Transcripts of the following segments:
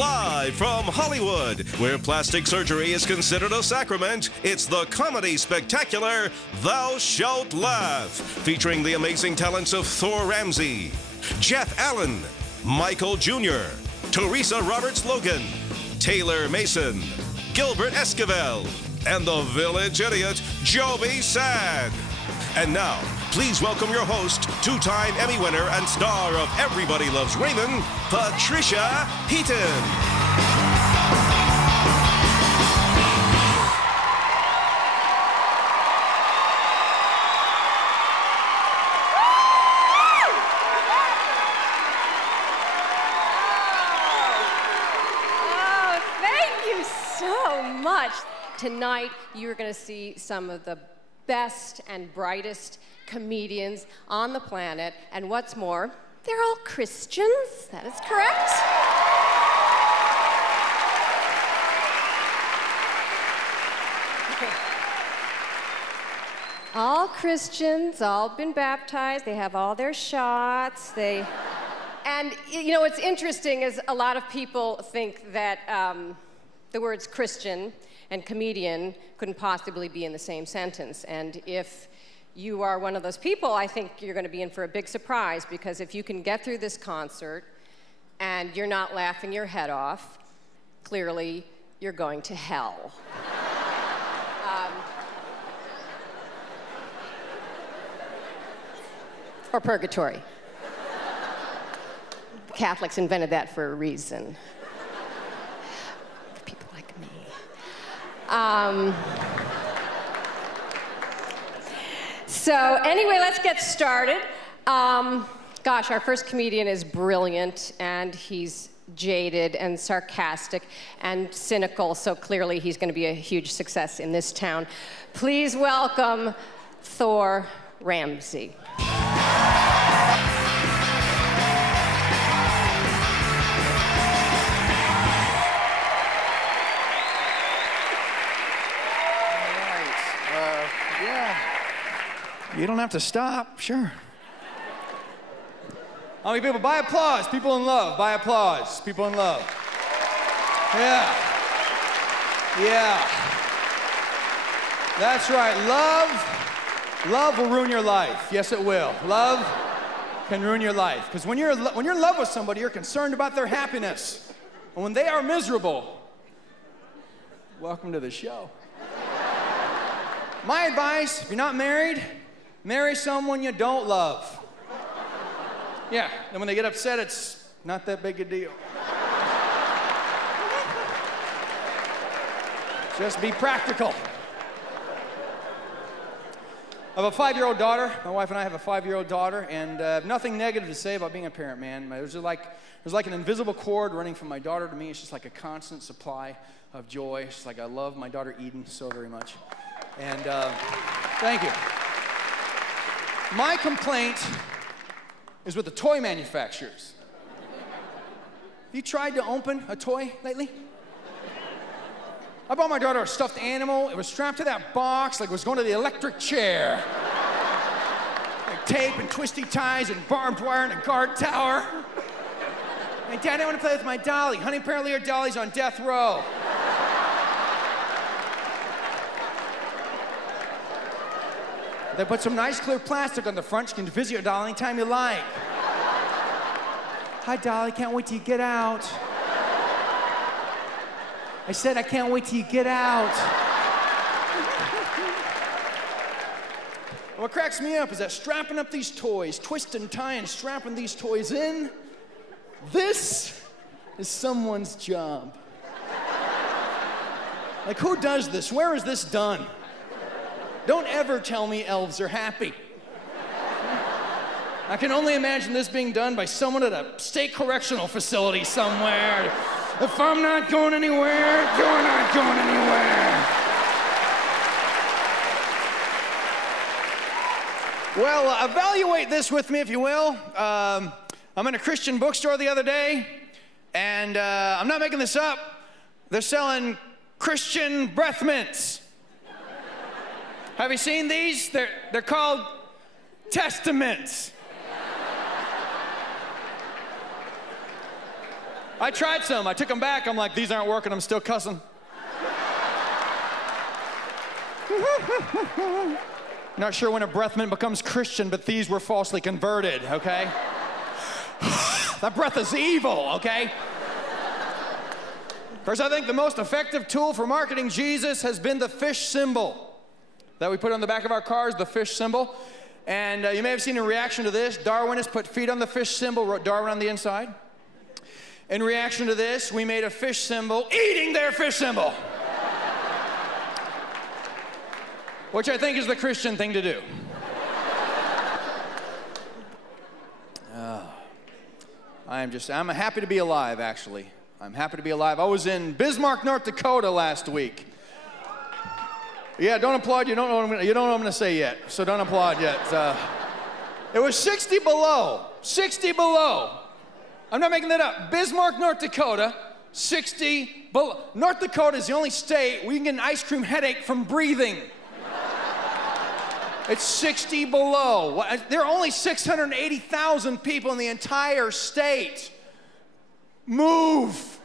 Live from Hollywood, where plastic surgery is considered a sacrament, it's the comedy spectacular Thou Shalt Laugh, featuring the amazing talents of Thor Ramsey, Jeff Allen, Michael Jr., Teresa Roberts-Logan, Taylor Mason, Gilbert Esquivel, and the village idiot, Joby Sad. And now, please welcome your host, two-time Emmy winner and star of Everybody Loves Raymond, Patricia Heaton. Oh, thank you so much. Tonight, you're going to see some of the best and brightest comedians on the planet, and what's more, they're all Christians. That is correct. All Christians, all been baptized, they have all their shots, and you know what's interesting is a lot of people think that the words Christian and comedian couldn't possibly be in the same sentence. And if you are one of those people, I think you're going to be in for a big surprise, because if you can get through this concert and you're not laughing your head off, clearly you're going to hell. Or purgatory. Catholics invented that for a reason. People like me. So anyway, let's get started. Gosh, our first comedian is brilliant, and he's jaded and sarcastic and cynical, so clearly he's going to be a huge success in this town. Please welcome Thor Ramsey. You don't have to stop, sure. How many people? By applause, people in love. By applause, people in love. Yeah. Yeah. That's right. Love will ruin your life. Yes, it will. Love can ruin your life. Because when you're in love with somebody, you're concerned about their happiness. And when they are miserable, welcome to the show. My advice, if you're not married, marry someone you don't love. Yeah, then when they get upset, it's not that big a deal. Just be practical. I have a 5-year-old daughter. My wife and I have a 5-year-old daughter, and nothing negative to say about being a parent, man. It was like an invisible cord running from my daughter to me. It's just like a constant supply of joy. It's like I love my daughter Eden so very much. And thank you. My complaint is with the toy manufacturers. Have you tried to open a toy lately? I bought my daughter a stuffed animal. It was strapped to that box like it was going to the electric chair. Like tape and twisty ties and barbed wire and a guard tower. Hey, Dad, I want to play with my dolly. Honey, apparently your dolly's on death row. They put some nice clear plastic on the front. You can visit your doll anytime you like. Hi, Dolly, can't wait till you get out. I said I can't wait till you get out. What cracks me up is that strapping up these toys, twisting, tying, strapping these toys in, this is someone's job. Like, who does this? Where is this done? Don't ever tell me elves are happy. I can only imagine this being done by someone at a state correctional facility somewhere. If I'm not going anywhere, you're not going anywhere. Well, evaluate this with me, if you will. I'm in a Christian bookstore the other day, and I'm not making this up. They're selling Christian breath mints. Have you seen these? They're called Testaments. I tried some. I took them back. I'm like, these aren't working. I'm still cussing. Not sure when a breath mint becomes Christian, but these were falsely converted, okay? That breath is evil, okay? Of course, I think the most effective tool for marketing Jesus has been the fish symbol that we put on the back of our cars, the fish symbol. And you may have seen in reaction to this, Darwinists put feet on the fish symbol, wrote Darwin on the inside. In reaction to this, we made a fish symbol, eating their fish symbol. Which I think is the Christian thing to do. I'm happy to be alive, actually. I'm happy to be alive. I was in Bismarck, North Dakota last week. Yeah, don't applaud. You don't know what I'm going to say yet, so don't applaud yet. It was 60 below. 60 below. I'm not making that up. Bismarck, North Dakota, 60 below. North Dakota is the only state where you can get an ice cream headache from breathing. It's 60 below. There are only 680,000 people in the entire state. Move.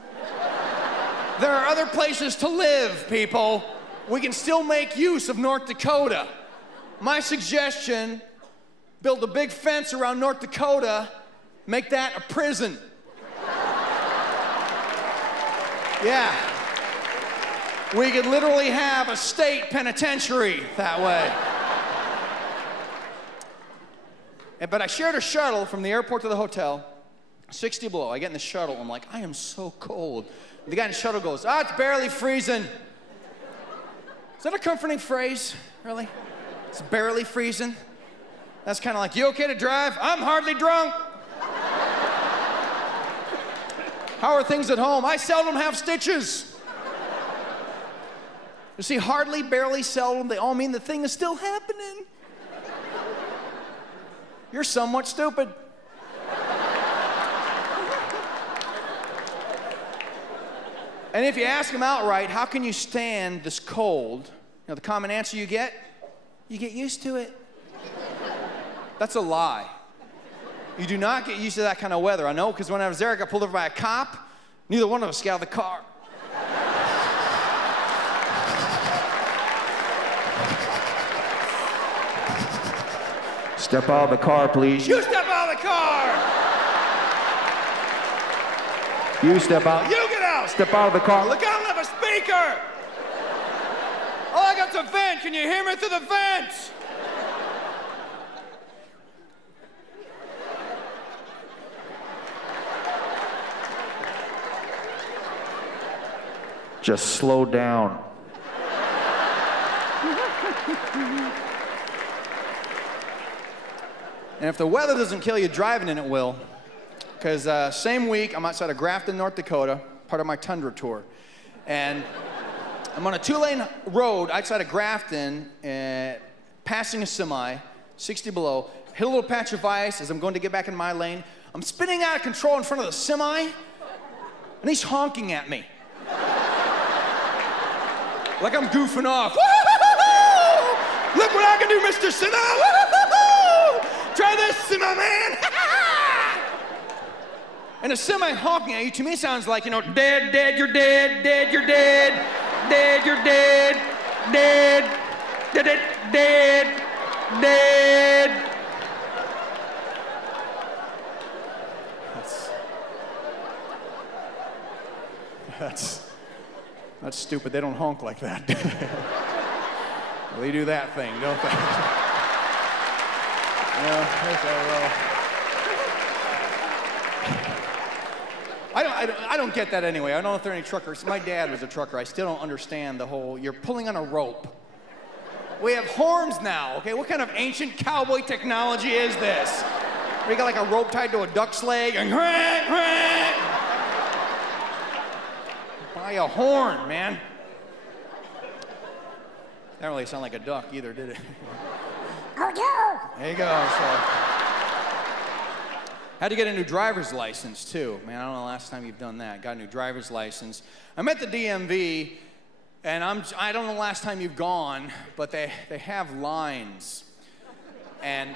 There are other places to live, people. We can still make use of North Dakota. My suggestion, build a big fence around North Dakota, make that a prison. Yeah. We could literally have a state penitentiary that way. But I shared a shuttle from the airport to the hotel, 60 below. I get in the shuttle, I'm like, I am so cold. The guy in the shuttle goes, it's barely freezing. Is that a comforting phrase, really? It's barely freezing? That's kind of like, you okay to drive? I'm hardly drunk. How are things at home? I seldom have stitches. You see, hardly, barely, seldom, they all mean the thing is still happening. You're somewhat stupid. And if you ask them outright, how can you stand this cold? You know, the common answer you get used to it. That's a lie. You do not get used to that kind of weather. I know, because when I was there, I got pulled over by a cop. Neither one of us got out of the car. Step out of the car, please. You step out of the car! You step out. You get out! Step out of the car. Look, I don't have a speaker! All I got's a vent. Can you hear me through the vent? Just slow down. And if the weather doesn't kill you, driving in it will. Because same week, I'm outside of Grafton, North Dakota, part of my Tundra tour. And I'm on a 2-lane road outside of Grafton, passing a semi, 60 below, hit a little patch of ice as I'm going to get back in my lane. I'm spinning out of control in front of the semi, and he's honking at me. Like I'm goofing off. Woo-hoo-hoo-hoo! Look what I can do, Mr. Semi! Woo-hoo-hoo-hoo! Try this, Semi man! And a semi honking at you, to me, sounds like, you know, dead, dead, you're dead, dead, you're dead, dead, you're dead, dead, dead, dead, dead. That's stupid. They don't honk like that. Well, they do that thing, don't they? I don't get that anyway. I don't know if there are any truckers. My dad was a trucker. I still don't understand the whole, you're pulling on a rope. We have horns now, okay? What kind of ancient cowboy technology is this? We got like a rope tied to a duck's leg and buy a horn, man. That didn't really sound like a duck either, did it? Oh, no! There you go. So. Had to get a new driver's license, too. Man, I don't know the last time you've done that. Got a new driver's license. I'm at the DMV, and I don't know the last time you've gone, but they have lines. And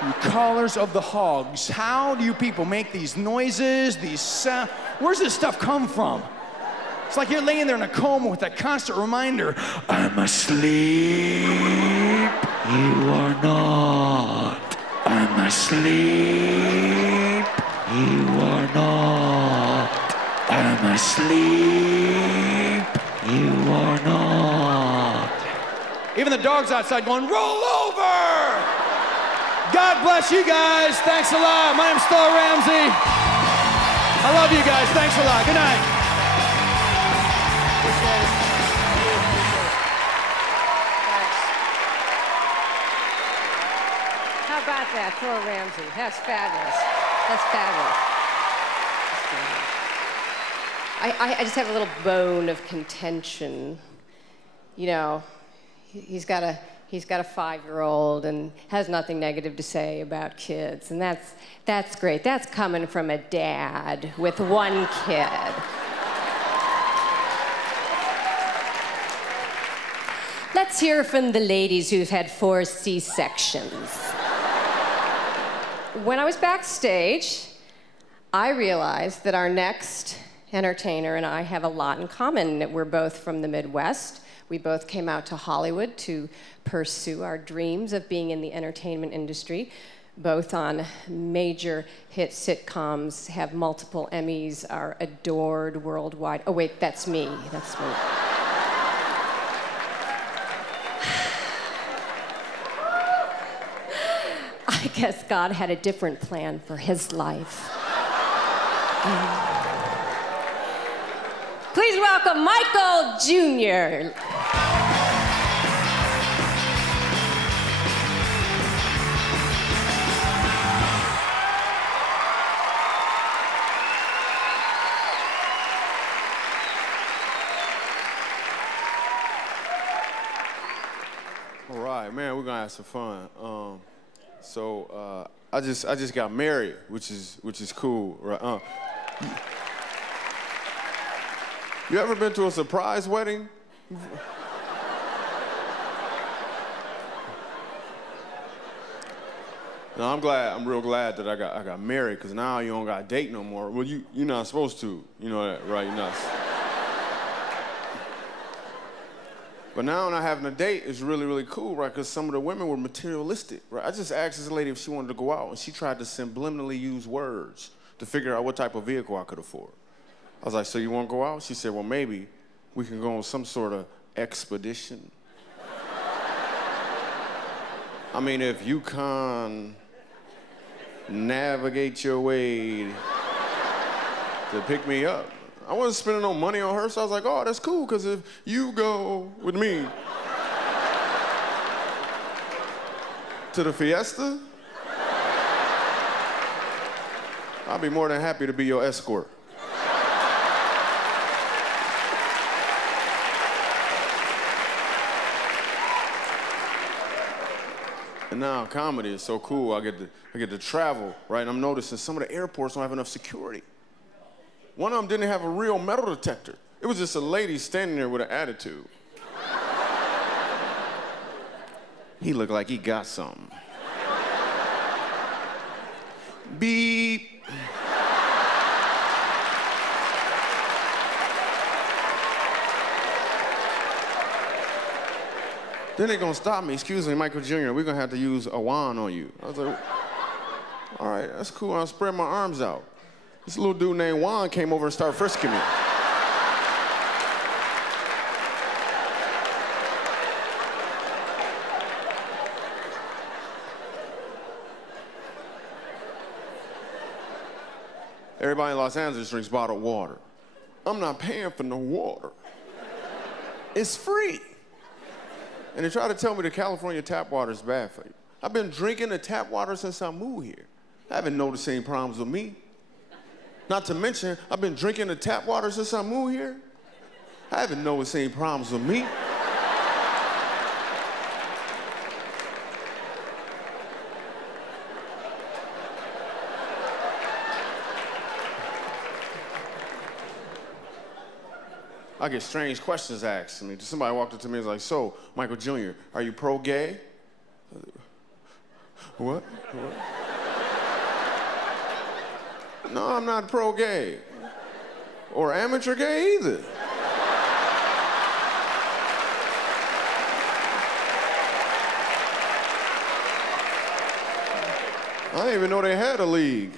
You callers of the hogs. How do you people make these noises, these sounds? Where's this stuff come from? It's like you're laying there in a coma with that constant reminder, I'm asleep. You are not. I'm asleep. You are not. I'm asleep. You are not. Even the dogs outside going, roll over! God bless you guys. Thanks a lot. My name's Thor Ramsey. I love you guys. Thanks a lot. Good night. How about that, Thor Ramsey? That's fabulous. That's fabulous. I just have a little bone of contention. You know, he's got a 5-year-old and has nothing negative to say about kids, and that's great. That's coming from a dad with one kid. Let's hear from the ladies who've had 4 C-sections. When I was backstage, I realized that our next entertainer and I have a lot in common. We're both from the Midwest. We both came out to Hollywood to pursue our dreams of being in the entertainment industry, both on major hit sitcoms, have multiple Emmys, are adored worldwide. Oh, wait, that's me. That's me. I guess God had a different plan for his life. Please welcome Michael Jr. All right, man, we're gonna have some fun. I just got married, which is cool, right? You ever been to a surprise wedding? No, I'm real glad that I got married, because now you don't got to date no more. Well, you're not supposed to, you know that, right? You're not. But now not having a date is really, really cool, right? Because some of the women were materialistic, right? I just asked this lady if she wanted to go out, and she tried to subliminally use words to figure out what type of vehicle I could afford. I was like, so you want to go out? She said, well, maybe we can go on some sort of expedition. I mean, if you can navigate your way to pick me up. I wasn't spending no money on her, so I was like, oh, that's cool, because if you go with me to the fiesta, I'll be more than happy to be your escort. And now comedy is so cool. I get to travel, right? And I'm noticing some of the airports don't have enough security. One of them didn't have a real metal detector. It was just a lady standing there with an attitude. He looked like he got something. Beep. Then they're gonna stop me. Excuse me, Michael Jr., we're gonna have to use a wand on you. I was like, all right, that's cool. I'll spread my arms out. This little dude named Juan came over and started frisking me. Everybody in Los Angeles drinks bottled water. I'm not paying for no water. It's free. And they try to tell me the California tap water is bad for you. I've been drinking the tap water since I moved here. I haven't noticed any problems with me. Not to mention, I've been drinking the tap water since I moved here. I haven't noticed any problems with me. I get strange questions asked. I mean, somebody walked up to me and was like, so, Michael Jr., are you pro-gay? What? What? No, I'm not pro-gay. Or amateur gay either. I didn't even know they had a league.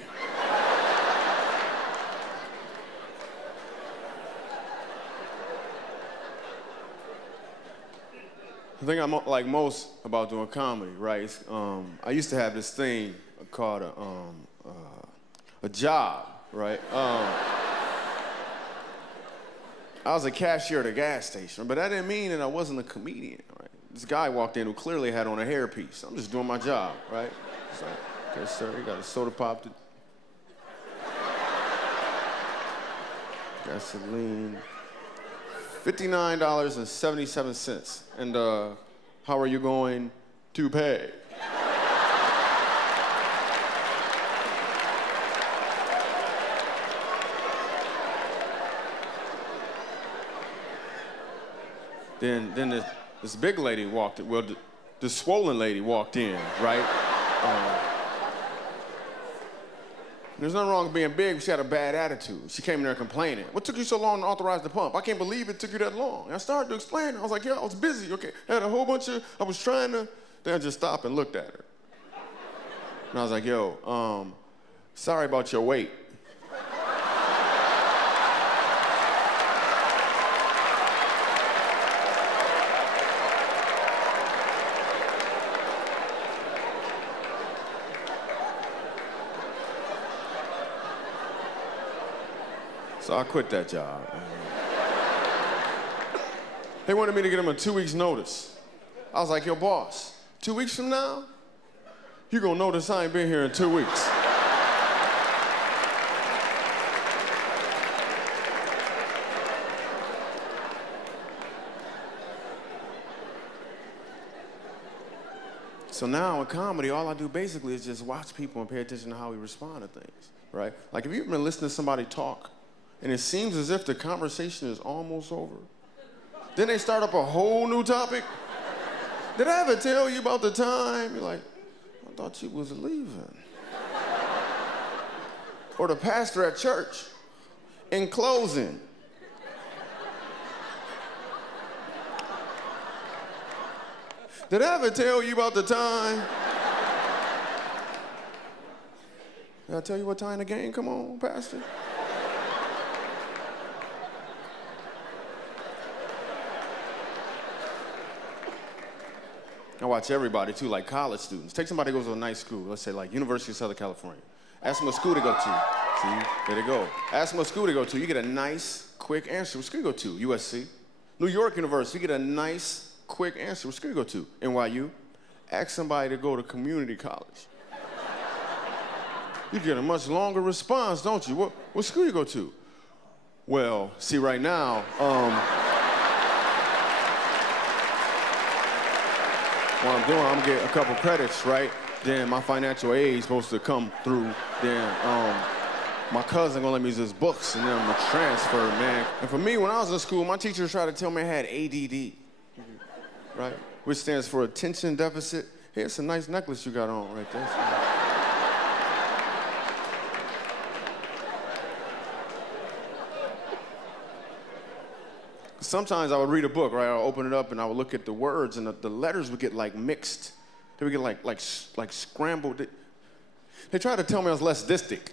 The thing I like most about doing comedy, right, is, I used to have this thing called a job, right? I was a cashier at a gas station, but that didn't mean that I wasn't a comedian, right? This guy walked in who clearly had on a hairpiece. I'm just doing my job, right? It's like, okay, sir, you got a soda pop. Gasoline. $59.77. And how are you going to pay? Then this big lady walked in. Well, the swollen lady walked in, right? There's nothing wrong with being big, but she had a bad attitude. She came in there complaining. What took you so long to authorize the pump? I can't believe it took you that long. And I started to explain. I was like, yeah, I was busy, okay? I had a whole bunch of, I was trying to, then I just stopped and looked at her. And I was like, yo, sorry about your weight. So I quit that job. They wanted me to get them a 2 weeks notice. I was like, yo, boss, 2 weeks from now, you're gonna notice I ain't been here in 2 weeks. So now in comedy, all I do basically is just watch people and pay attention to how we respond to things, right? Like, if you've been listening to somebody talk, and it seems as if the conversation is almost over, then they start up a whole new topic. Did I ever tell you about the time? You're like, I thought you was leaving. Or the pastor at church, in closing. Did I ever tell you about the time? Did I tell you what time the game come on, pastor? I watch everybody too, like college students. Take somebody who goes to a nice school, let's say like University of Southern California. Ask them what school to go to. See, there they go. Ask them what school to go to. You get a nice, quick answer. What school you go to? USC. New York University, you get a nice, quick answer. What school you go to? NYU. Ask somebody to go to community college. You get a much longer response, don't you? What school you go to? Well, see, right now, what I'm doing, I'm gonna get a couple credits, right? Then my financial aid is supposed to come through. Then my cousin gonna let me use his books, and then I'm gonna transfer, man. And for me, when I was in school, my teachers tried to tell me I had ADD, right? Which stands for attention deficit. Hey, it's a nice necklace you got on right there. Sometimes I would read a book, right? I would open it up and I would look at the words, and the letters would get like mixed. They would get like scrambled. They tried to tell me I was less dystic.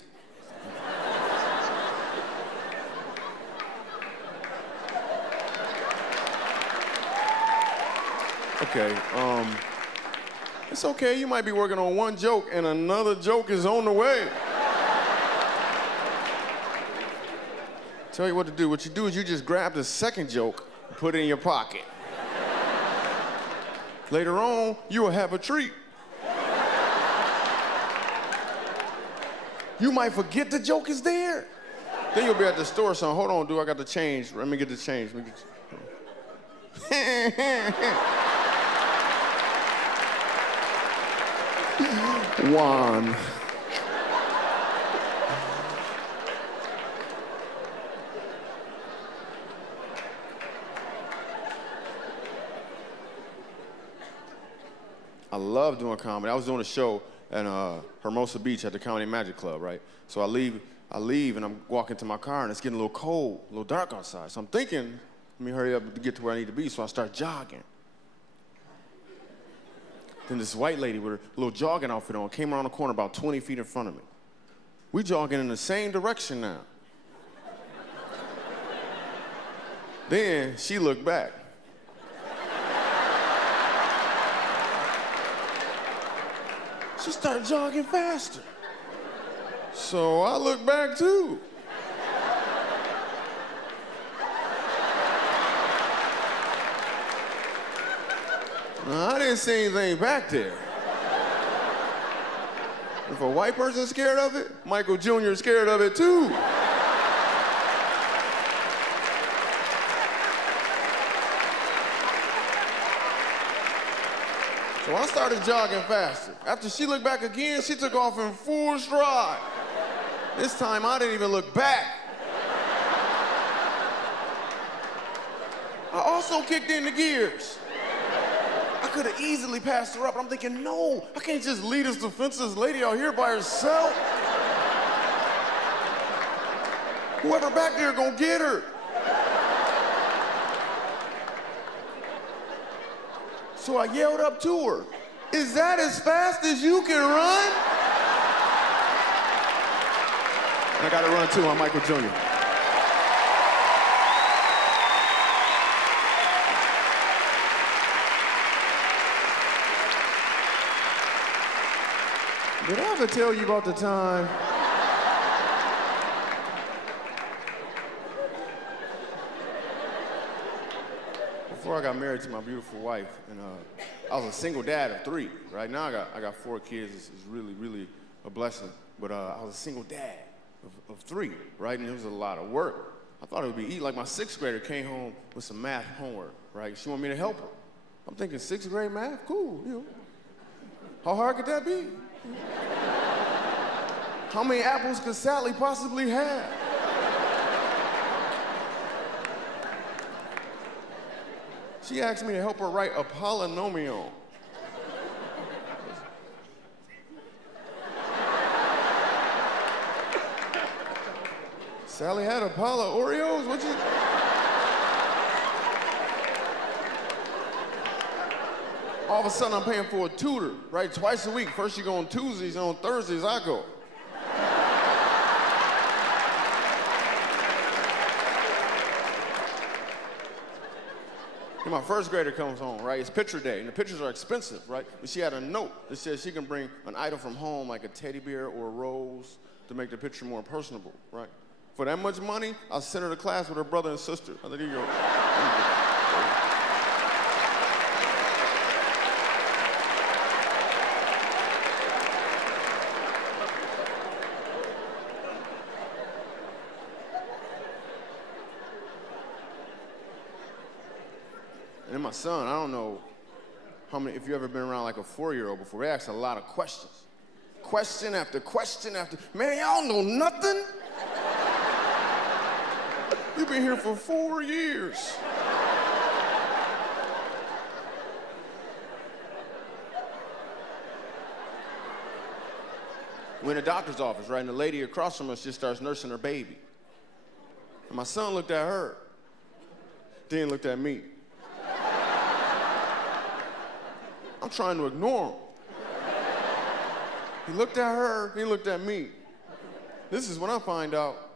Okay, it's okay. You might be working on one joke and another joke is on the way. Tell you what to do. What you do is you just grab the second joke and put it in your pocket. Later on, you will have a treat. You might forget the joke is there. Then you'll be at the store saying, hold on, dude, I got the change. Let me get the change. One. I love doing comedy. I was doing a show at Hermosa Beach at the Comedy Magic Club, right? So I leave and I'm walking to my car and it's getting a little cold, a little dark outside. So I'm thinking, let me hurry up to get to where I need to be, so I start jogging. Then this white lady with her little jogging outfit on came around the corner about 20 feet in front of me. We jogging in the same direction now. Then she looked back. She started jogging faster. So I looked back too. Now, I didn't see anything back there. If a white person's scared of it, Michael Jr. is scared of it too. So I started jogging faster. After she looked back again, she took off in full stride. This time I didn't even look back. I also kicked in the gears. I could have easily passed her up, but I'm thinking, no, I can't just leave this defenseless lady out here by herself. Whoever back there gonna get her. So I yelled up to her, "Is that as fast as you can run?" And I gotta run too, I'm Michael Jr. Did I ever tell you about the time? Before I got married to my beautiful wife, and I was a single dad of 3. Right now I got 4 kids. It's really, really a blessing. But I was a single dad of 3, right? And it was a lot of work. I thought it would be easy. Like my 6th grader came home with some math homework, right? She wanted me to help her. I'm thinking 6th grade math, cool, you know. How hard could that be? How many apples could Sally possibly have? She asked me to help her write a polynomial. Sally had a pile of Oreos? What'd you... All of a sudden, I'm paying for a tutor, right? Twice a week. First you go on Tuesdays, and on Thursdays, I go. And my 1st grader comes home, right? It's picture day, and the pictures are expensive, right? But she had a note that says she can bring an item from home, like a teddy bear or a rose, to make the picture more personable, right? For that much money, I sent her to class with her brother and sister. I said, here you go. And then my son, I don't know how many, if you've ever been around like a 4-year-old before, they ask a lot of questions. Question after question after, man, y'all know nothing? You've been here for 4 years. We're in a doctor's office, right? And the lady across from us just starts nursing her baby. And my son looked at her, then looked at me. I'm trying to ignore him. He looked at her, he looked at me. This is when I find out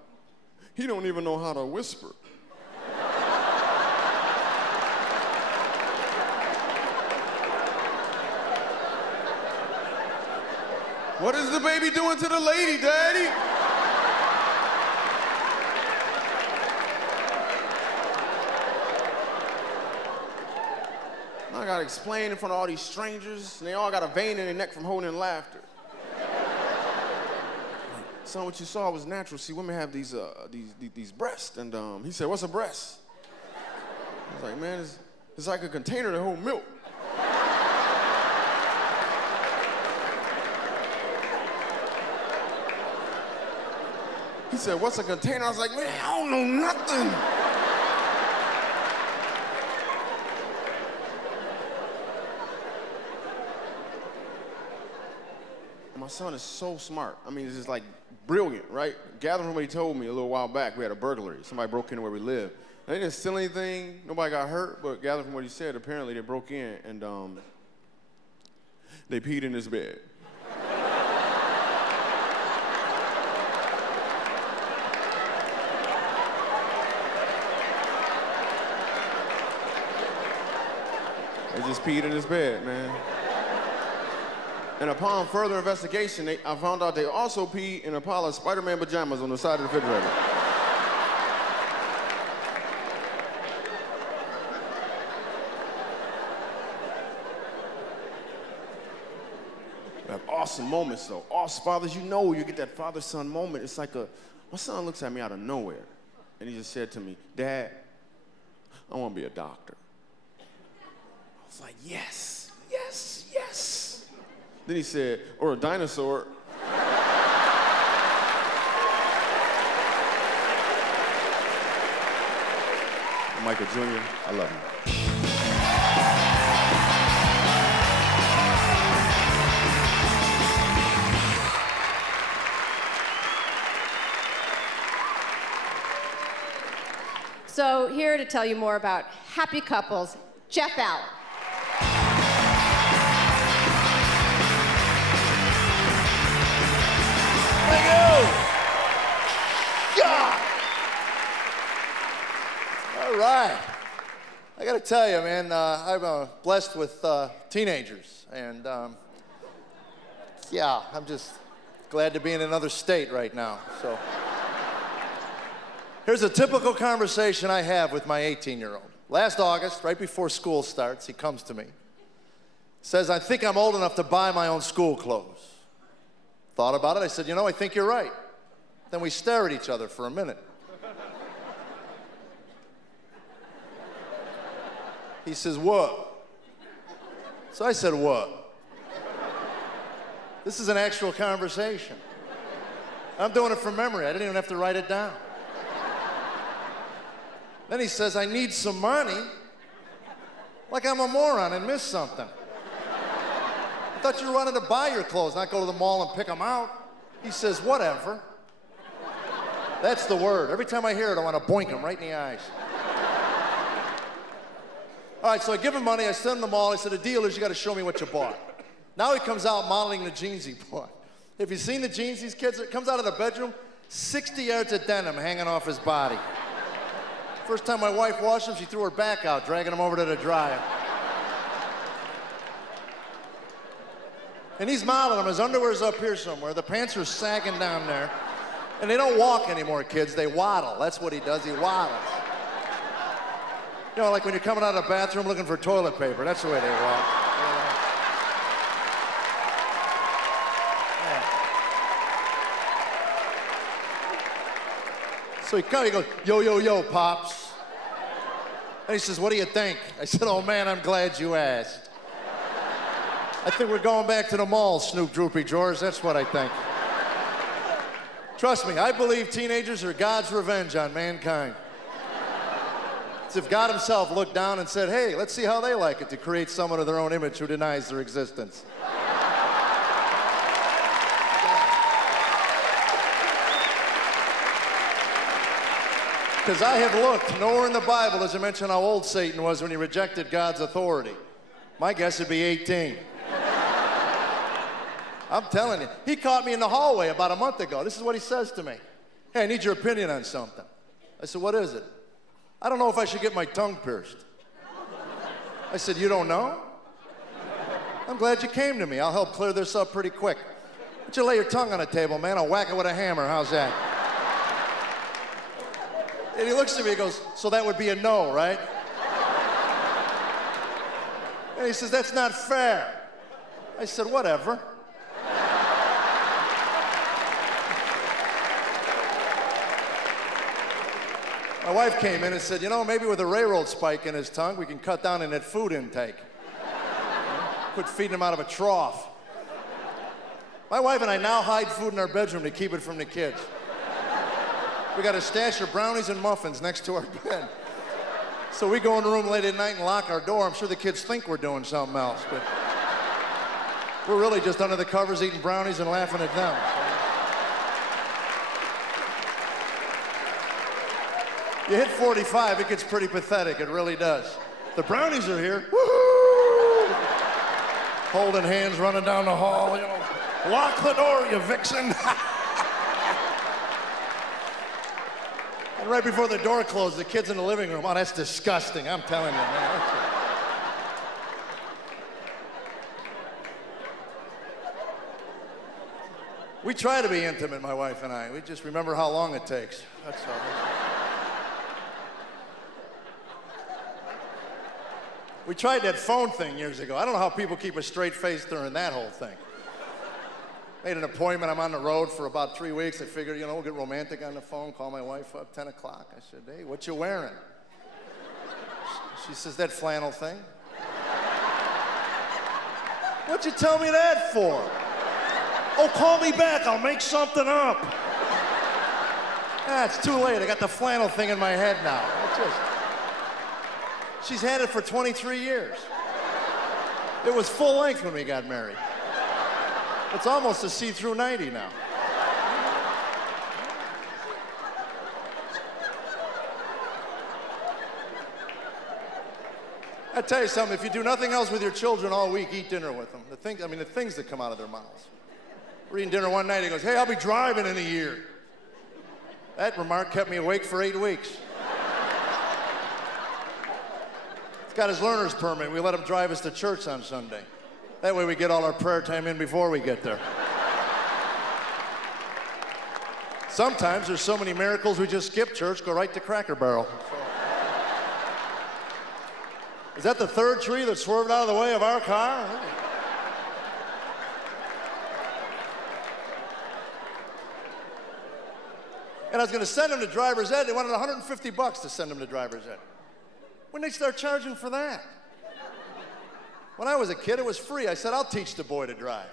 he don't even know how to whisper. What is the baby doing to the lady, Daddy? I gotta explain in front of all these strangers, and they all got a vein in their neck from holding in laughter. Son, what you saw was natural. See, women have these breasts, and he said, "What's a breast?" I was like, "Man, it's like a container that holds milk." He said, "What's a container?" I was like, "Man, I don't know nothing." my son is so smart. I mean, it's just like brilliant, right? Gathering from what he told me a little while back, we had a burglary. Somebody broke into where we live. They didn't steal anything, nobody got hurt, but gathering from what he said, apparently they broke in and they peed in his bed. They just peed in his bed, man. And upon further investigation, I found out they also peed in a pile of Spider-Man pajamas on the side of the refrigerator. We have awesome moments, though. Awesome fathers, you know you get that father-son moment. It's like my son looks at me out of nowhere, and he just said to me, Dad, I want to be a doctor. I was like, yes, yes, yes. Then he said, or a dinosaur. Michael Jr., I love him. So here to tell you more about happy couples, Jeff Allen. Thank you. Yeah. All right. I got to tell you, man, I'm blessed with teenagers, and yeah, I'm just glad to be in another state right now. So here's a typical conversation I have with my 18-year-old. Last August, right before school starts, he comes to me, says, I think I'm old enough to buy my own school clothes. Thought about it. I said, you know, I think you're right. Then we stare at each other for a minute. He says, what? So I said, what? This is an actual conversation. I'm doing it from memory. I didn't even have to write it down. Then he says, I need some money. Like I'm a moron and missed something. I thought you wanted to buy your clothes, not go to the mall and pick them out. He says, whatever. That's the word. Every time I hear it, I want to boink him right in the eyes. All right, so I give him money. I send him to the mall. I said, the deal is you got to show me what you bought. Now he comes out modeling the jeans he bought. If you've seen the jeans, these kids, it comes out of the bedroom, 60 yards of denim hanging off his body. First time my wife washed them, she threw her back out, dragging them over to the dryer. And he's modeling them. His underwear's up here somewhere. The pants are sagging down there. And they don't walk anymore, kids. They waddle. That's what he does. He waddles. You know, like when you're coming out of the bathroom looking for toilet paper. That's the way they walk. So he goes, yo, yo, yo, Pops. And he says, what do you think? I said, oh, man, I'm glad you asked. I think we're going back to the mall, Snoop Droopy George. That's what I think. Trust me, I believe teenagers are God's revenge on mankind. It's if God himself looked down and said, hey, let's see how they like it to create someone of their own image who denies their existence. Because I have looked, nowhere in the Bible does it mention how old Satan was when he rejected God's authority. My guess would be 18. I'm telling you. He caught me in the hallway about a month ago. This is what he says to me. Hey, I need your opinion on something. I said, what is it? I don't know if I should get my tongue pierced. I said, you don't know? I'm glad you came to me. I'll help clear this up pretty quick. Why don't you lay your tongue on the table, man? I'll whack it with a hammer. How's that? And he looks at me and goes, so that would be a no, right? And he says, that's not fair. I said, whatever. My wife came in and said, you know, maybe with a railroad spike in his tongue, we can cut down on that food intake. Quit feeding him out of a trough. My wife and I now hide food in our bedroom to keep it from the kids. We got a stash of brownies and muffins next to our bed. So we go in the room late at night and lock our door. I'm sure the kids think we're doing something else, but We're really just under the covers eating brownies and laughing at them. You hit 45, it gets pretty pathetic, it really does. The brownies are here, woo! Holding hands, running down the hall, you know. Lock the door, you vixen. And right before the door closed, the kid's in the living room. Oh, that's disgusting, I'm telling you, man. We try to be intimate, my wife and I. We just remember how long it takes. That's all. We tried that phone thing years ago. I don't know how people keep a straight face during that whole thing. Made an appointment. I'm on the road for about 3 weeks. I figured, you know, we'll get romantic on the phone, call my wife up, 10 o'clock. I said, hey, what you wearing? She says, that flannel thing. What'd you tell me that for? Oh, call me back. I'll make something up. Ah, it's too late. I got the flannel thing in my head now. She's had it for 23 years. It was full length when we got married. It's almost a see-through 90 now. I tell you something, if you do nothing else with your children all week, eat dinner with them. The things that come out of their mouths. We're eating dinner one night, he goes, hey, I'll be driving in a year. That remark kept me awake for 8 weeks. Got his learner's permit. We let him drive us to church on Sunday. That way we get all our prayer time in before we get there. Sometimes there's so many miracles we just skip church, go right to Cracker Barrel. Is that the third tree that swerved out of the way of our car? And I was going to send him to driver's ed. They wanted $150 to send him to driver's ed. When they start charging for that? When I was a kid, it was free. I said, I'll teach the boy to drive.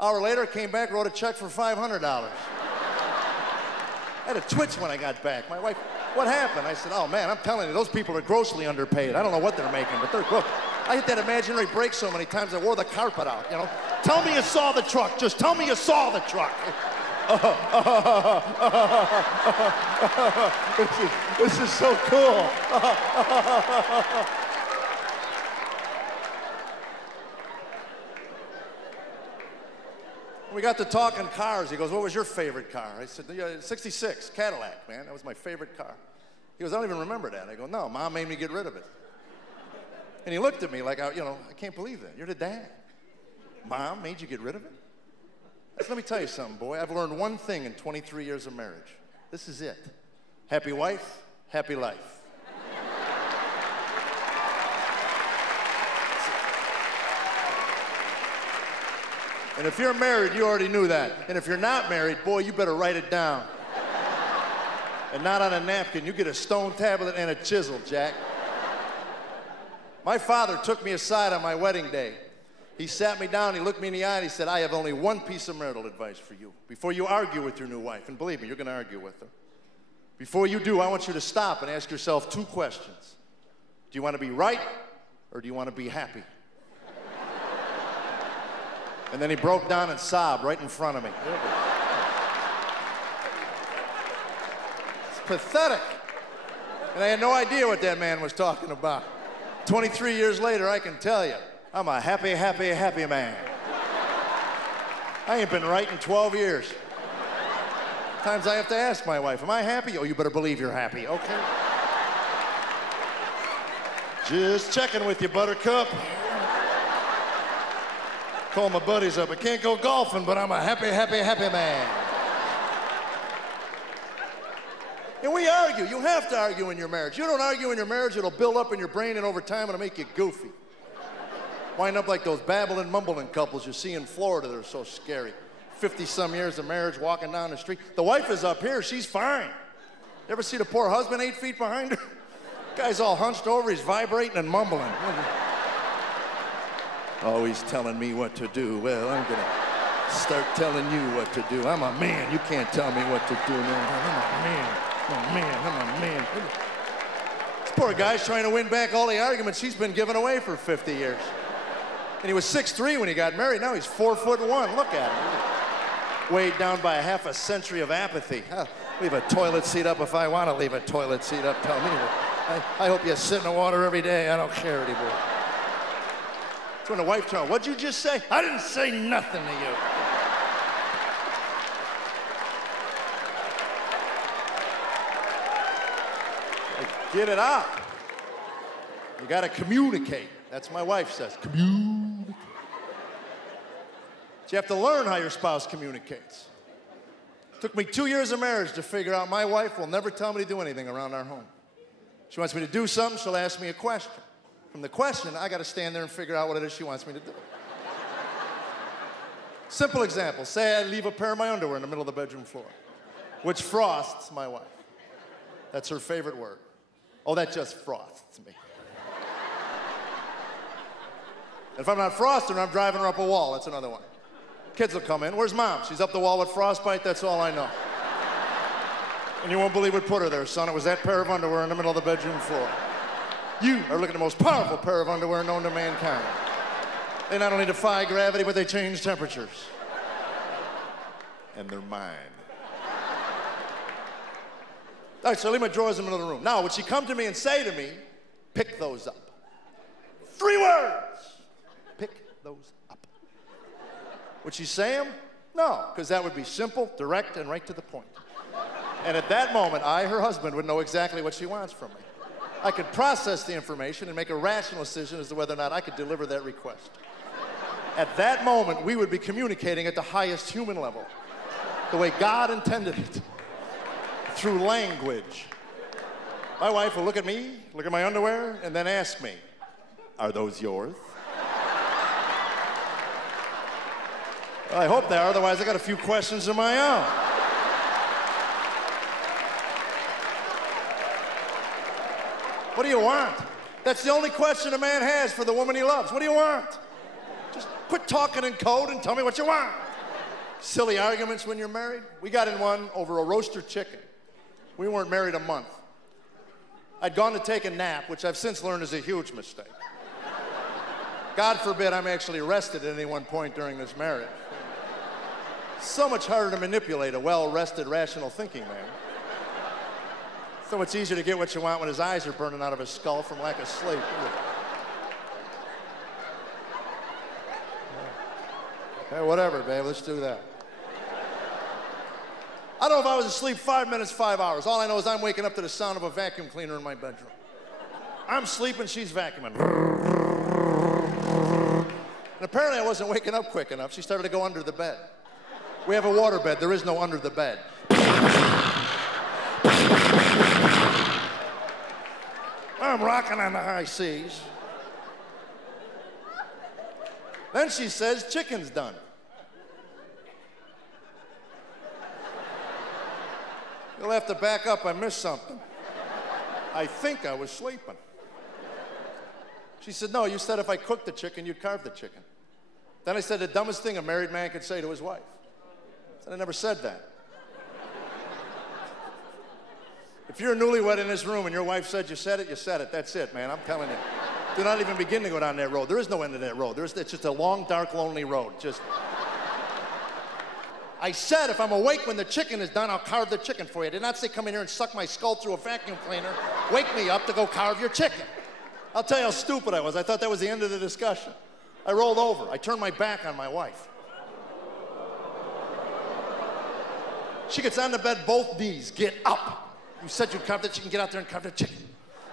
Hour later, came back, wrote a check for $500. I had a twitch when I got back. My wife, what happened? I said, oh man, I'm telling you, those people are grossly underpaid. I don't know what they're making, but they're good. I hit that imaginary brake so many times I wore the carpet out, you know? Tell me you saw the truck. Just tell me you saw the truck. This is so cool. We got to talking cars. He goes, what was your favorite car? I said, 66, Cadillac, man. That was my favorite car. He goes, I don't even remember that. I go, no, Mom made me get rid of it. And he looked at me like, I can't believe that. You're the dad. Mom made you get rid of it? Let me tell you something, boy. I've learned one thing in 23 years of marriage. This is it. Happy wife, happy life. And if you're married, you already knew that. And if you're not married, boy, you better write it down. And not on a napkin. You get a stone tablet and a chisel, Jack. My father took me aside on my wedding day. He sat me down, he looked me in the eye, and he said, I have only one piece of marital advice for you. Before you argue with your new wife, and believe me, you're gonna argue with her. Before you do, I want you to stop and ask yourself 2 questions. Do you wanna be right, or do you wanna be happy? And then he broke down and sobbed right in front of me. It's pathetic. And I had no idea what that man was talking about. 23 years later, I can tell you, I'm a happy, happy, happy man. I ain't been right in 12 years. Times I have to ask my wife, am I happy? Oh, you better believe you're happy, okay? Just checking with you, Buttercup. Call my buddies up. I can't go golfing, but I'm a happy, happy, happy man. And we argue. You have to argue in your marriage. You don't argue in your marriage, it'll build up in your brain, and over time, it'll make you goofy. Wind up like those babbling, mumbling couples you see in Florida that are so scary. 50-some years of marriage, walking down the street. The wife is up here, she's fine. You ever see the poor husband 8 feet behind her? Guy's all hunched over, he's vibrating and mumbling. Oh, he's telling me what to do. Well, I'm gonna start telling you what to do. I'm a man, you can't tell me what to do. No, I'm a man, I'm a man. This poor guy's trying to win back all the arguments he's been giving away for 50 years. And he was 6'3" when he got married. Now he's 4'1". Look at him. Weighed down by half a century of apathy. I'll leave a toilet seat up if I want to leave a toilet seat up. Tell me. I hope you sit in the water every day. I don't care anymore. That's when the wife told me, what'd you just say? I didn't say nothing to you. Get it out. You got to communicate. That's what my wife says. Communicate. You have to learn how your spouse communicates. It took me 2 years of marriage to figure out my wife will never tell me to do anything around our home. She wants me to do something, she'll ask me a question. From the question, I got to stand there and figure out what it is she wants me to do. Simple example. Say I leave a pair of my underwear in the middle of the bedroom floor, which frosts my wife. That's her favorite word. Oh, that just frosts me. If I'm not frosting her, I'm driving her up a wall. That's another one. Kids will come in. Where's Mom? She's up the wall with frostbite. That's all I know. And you won't believe what put her there, son. It was that pair of underwear in the middle of the bedroom floor. You are looking at the most powerful pair of underwear known to mankind. They not only defy gravity, but they change temperatures. And they're mine. All right, so I leave my drawers in the middle of the room. Now, would she come to me and say to me, pick those up? 3 words. Pick those up. Would she say them? No, because that would be simple, direct, and right to the point. And at that moment, I, her husband, would know exactly what she wants from me. I could process the information and make a rational decision as to whether or not I could deliver that request. At that moment, we would be communicating at the highest human level, the way God intended it, through language. My wife will look at me, look at my underwear, and then ask me, are those yours? Well, I hope they are, otherwise I got a few questions of my own. What do you want? That's the only question a man has for the woman he loves. What do you want? Just quit talking in code and tell me what you want. Silly arguments when you're married. We got in one over a roaster chicken. We weren't married a month. I'd gone to take a nap, which I've since learned is a huge mistake. God forbid I'm actually arrested at any one point during this marriage. So much harder to manipulate a well-rested, rational thinking man. So much easier to get what you want when his eyes are burning out of his skull from lack of sleep. Hey, whatever, babe, let's do that. I don't know if I was asleep 5 minutes, 5 hours. All I know is I'm waking up to the sound of a vacuum cleaner in my bedroom. I'm sleeping, she's vacuuming. And apparently I wasn't waking up quick enough. She started to go under the bed. We have a water bed. There is no under the bed. I'm rocking on the high seas. Then she says, chicken's done. You'll have to back up, I missed something. I think I was sleeping. She said, no, you said if I cooked the chicken, you'd carve the chicken. Then I said, the dumbest thing a married man could say to his wife. I said, I never said that. If you're newlywed in this room and your wife said you said it, that's it, man, I'm telling you. Do not even begin to go down that road. There is no end to that road. It's just a long, dark, lonely road. I said if I'm awake when the chicken is done, I'll carve the chicken for you. I did not say come in here and suck my skull through a vacuum cleaner, wake me up to go carve your chicken. I'll tell you how stupid I was. I thought that was the end of the discussion. I rolled over. I turned my back on my wife. She gets on the bed, both knees. Get up. You said you'd carve the chicken. Get out there and carve the chicken.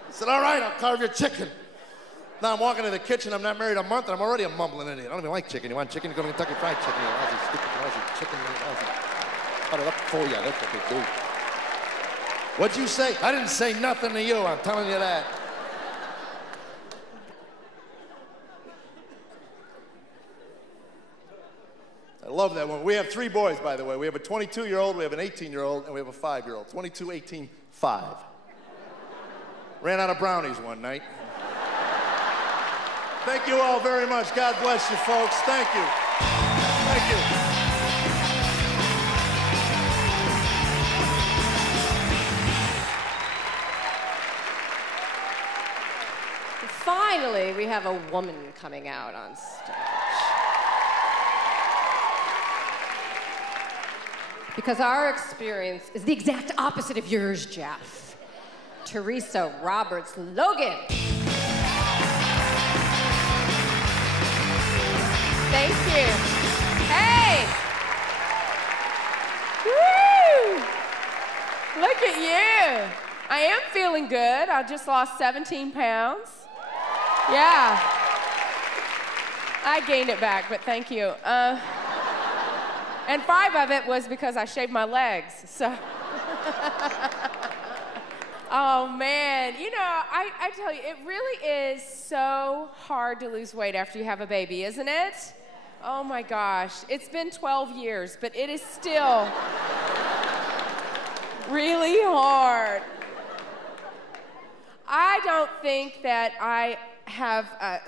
I said, all right, I'll carve your chicken. Now I'm walking to the kitchen. I'm not married a month, and I'm already a mumbling idiot. I don't even like chicken. You want chicken? You go to Kentucky Fried Chicken. You Aussie, stupid Aussie chicken. Aussie. Cut it up for you. That's what they do. What'd you say? I didn't say nothing to you. I'm telling you that. I love that one. We have 3 boys, by the way. We have a 22-year-old, we have an 18-year-old, and we have a 5-year-old. 22, 18, 5. Ran out of brownies one night. Thank you all very much. God bless you, folks. Thank you. Thank you. The finally, we have a woman coming out on stage. Because our experience is the exact opposite of yours, Jeff. Teresa Roberts Logan. Thank you. Hey! Woo! Look at you. I am feeling good. I just lost 17 pounds. Yeah. I gained it back, but thank you. And 5 of it was because I shaved my legs, so. Oh, man. You know, I tell you, it really is so hard to lose weight after you have a baby, isn't it? Oh, my gosh. It's been 12 years, but it is still really hard. I don't think that I have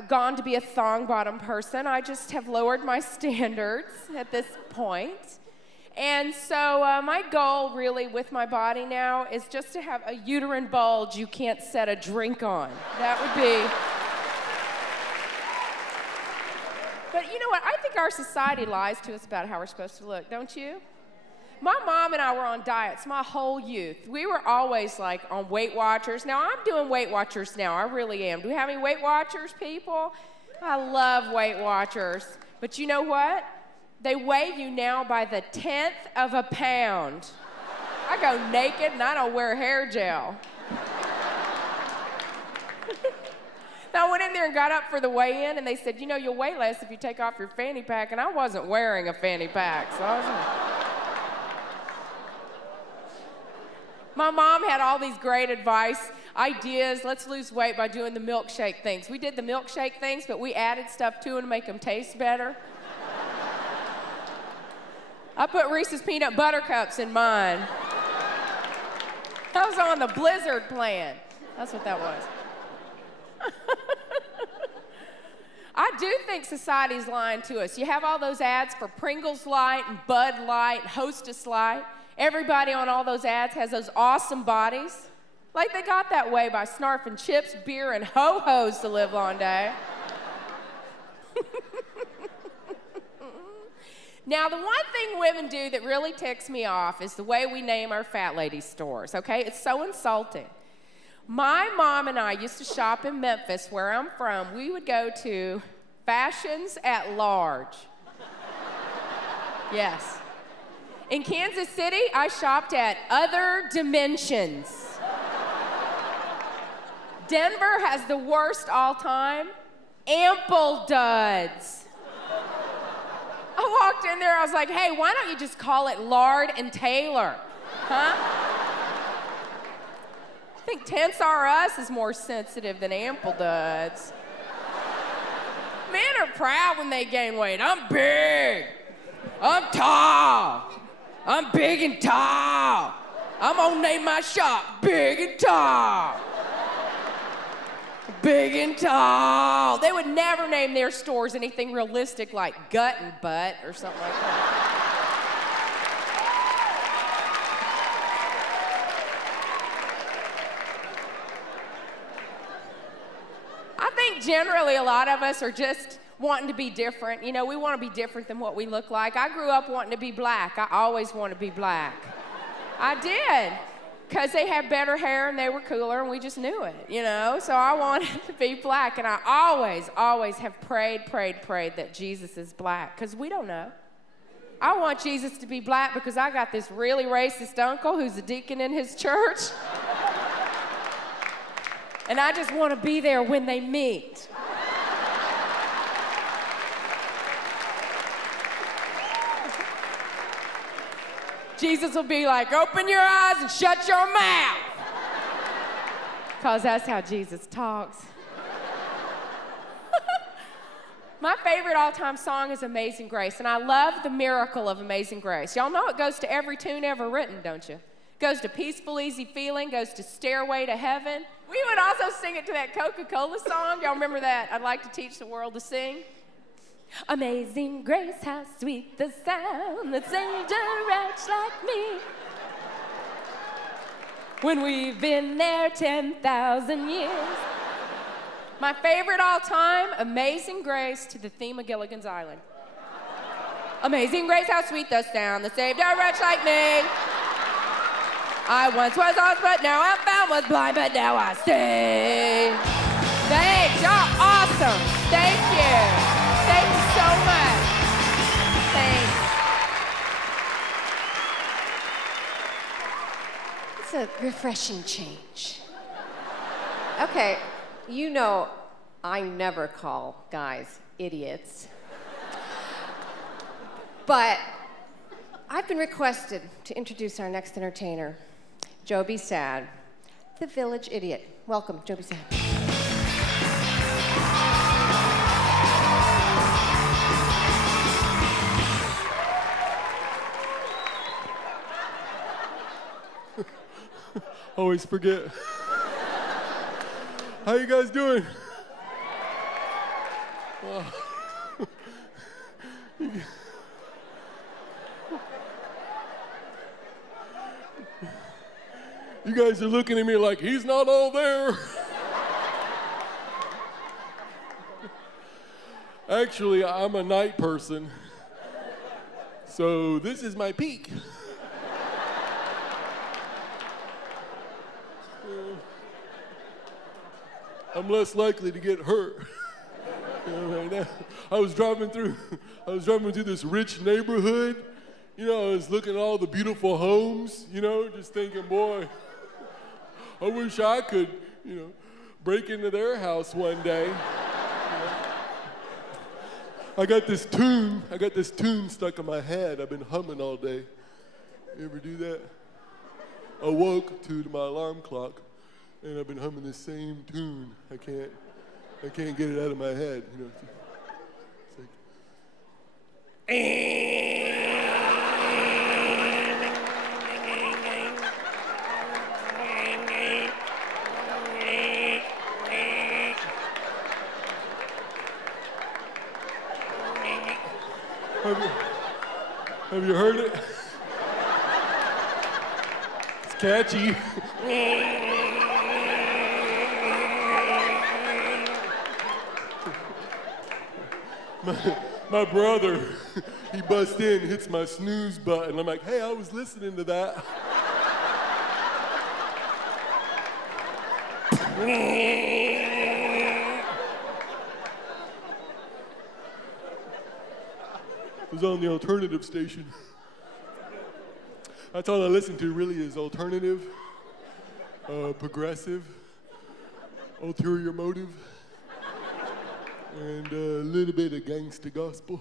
gone to be a thong-bottom person. I just have lowered my standards at this point. And so my goal really with my body now is just to have a uterine bulge you can't set a drink on. That would be... But you know what? I think our society lies to us about how we're supposed to look, don't you? My mom and I were on diets my whole youth. We were always like on Weight Watchers. Now I'm doing Weight Watchers now, I really am. Do we have any Weight Watchers, people? I love Weight Watchers. But you know what? They weigh you now by the 1/10 of a pound. I go naked and I don't wear hair gel. Now, I went in there and got up for the weigh-in, and they said, you know, you'll weigh less if you take off your fanny pack, and I wasn't wearing a fanny pack, so I was... My mom had all these great advice, ideas. Let's lose weight by doing the milkshake things. We did the milkshake things, but we added stuff to them to make them taste better. I put Reese's peanut butter cups in mine. I was on the Blizzard plan. That's what that was. I do think society's lying to us. You have all those ads for Pringles Light and Bud Light and Hostess Light. Everybody on all those ads has those awesome bodies. Like they got that way by snarfing chips, beer, and ho-hos to live long day. Now, the one thing women do that really ticks me off is the way we name our fat lady stores, okay? It's so insulting. My mom and I used to shop in Memphis, where I'm from. We would go to Fashions at Large. Yes. In Kansas City, I shopped at Other Dimensions. Denver has the worst all time, Ample Duds. I walked in there, I was like, hey, why don't you just call it Lard and Taylor? Huh? I think Tense R Us is more sensitive than Ample Duds. Men are proud when they gain weight. I'm big. I'm tall. I'm big and tall. I'm gonna name my shop Big and Tall. Big and Tall. They would never name their stores anything realistic like Gut and Butt or something like that. I think generally a lot of us are just wanting to be different. You know, we want to be different than what we look like. I grew up wanting to be black. I always wanted to be black. I did. Because they had better hair and they were cooler and we just knew it, you know? So I wanted to be black, and I always have prayed that Jesus is black, because we don't know. I want Jesus to be black because I got this really racist uncle who's a deacon in his church. And I just want to be there when they meet. Jesus will be like, open your eyes and shut your mouth. Because that's how Jesus talks. My favorite all-time song is Amazing Grace, and I love the miracle of Amazing Grace. Y'all know it goes to every tune ever written, don't you? It goes to Peaceful, Easy Feeling, goes to Stairway to Heaven. We would also sing it to that Coca-Cola song. Y'all remember that? I'd like to teach the world to sing. Amazing grace, how sweet the sound that saved a wretch like me. When we've been there 10,000 years. My favorite all time, Amazing Grace to the theme of Gilligan's Island. Amazing Grace, how sweet the sound that saved a wretch like me. I once was lost, but now I'm found, was blind, but now I see. Thanks, y'all awesome. Thank you. Thank you so much. Thanks. It's a refreshing change. Okay, you know I never call guys idiots. But I've been requested to introduce our next entertainer, Joby Sad, the village idiot. Welcome, Joby Sad. Always forget. How you guys doing? You guys are looking at me like he's not all there. Actually, I'm a night person, so this is my peak. I'm less likely to get hurt. Right now, I was driving through this rich neighborhood. You know, I was looking at all the beautiful homes, you know, just thinking, boy, I wish I could, you know, break into their house one day. You know? I got this tune stuck in my head. I've been humming all day. You ever do that? I woke to my alarm clock, and I've been humming the same tune. I can't get it out of my head, you know. It's like, have you heard it? It's catchy. My brother, he busts in, hits my snooze button. I'm like, hey, I was listening to that. It was on the alternative station. That's all I listen to really is alternative, progressive, ulterior motive, and a little bit of gangsta gospel.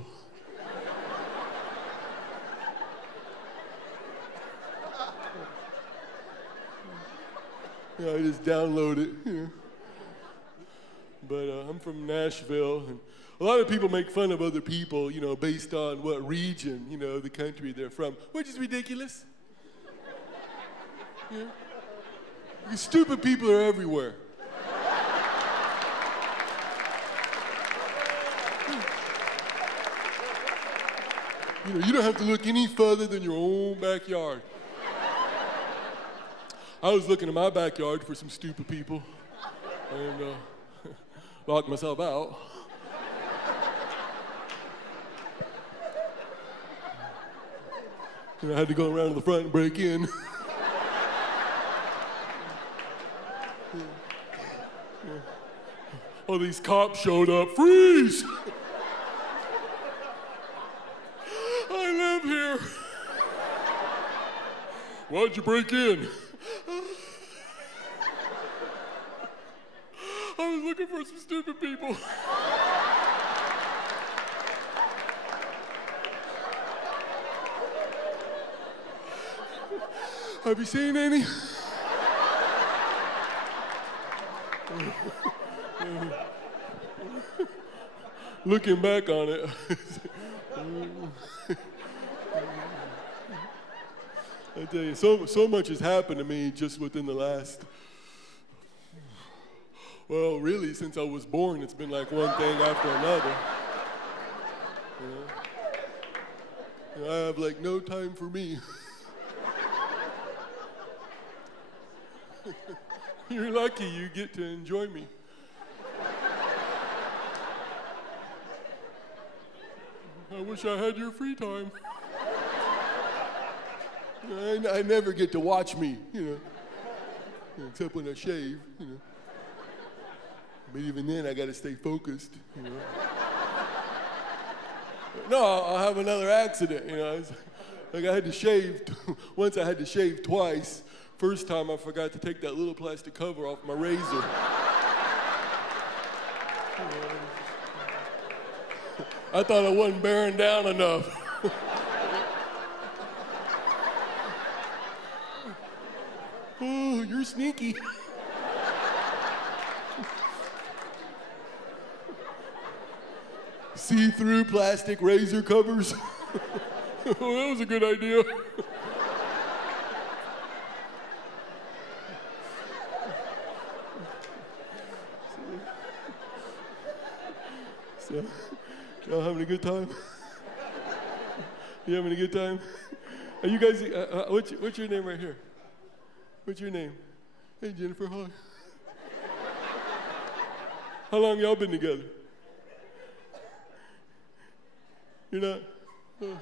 Yeah, I just download it, you know. But I'm from Nashville, and a lot of people make fun of other people, you know, based on what region, you know, the country they're from, which is ridiculous. Yeah. Because stupid people are everywhere. You know, you don't have to look any further than your own backyard. I was looking in my backyard for some stupid people and locked myself out. And I had to go around to the front and break in. All these cops showed up. Freeze! I live here. Why'd you break in? I was looking for some stupid people. Have you seen any? Looking back on it, I tell you, so much has happened to me just within the last, well, really, since I was born, it's been like one thing after another. You know? I have like no time for me. You're lucky you get to enjoy me. wish I had your free time. I never get to watch me, except when I shave, But even then, I gotta stay focused, No, I'll have another accident, Like I had to shave, once I had to shave twice. First time I forgot to take that little plastic cover off my razor. I thought I wasn't bearing down enough. Oh, you're sneaky. See-through plastic razor covers. Oh, that was a good idea. So, y'all having a good time? You having a good time? Are you guys, what's your name right here? What's your name? Hey, Jennifer, hi. How long y'all been together? You're not? Oh.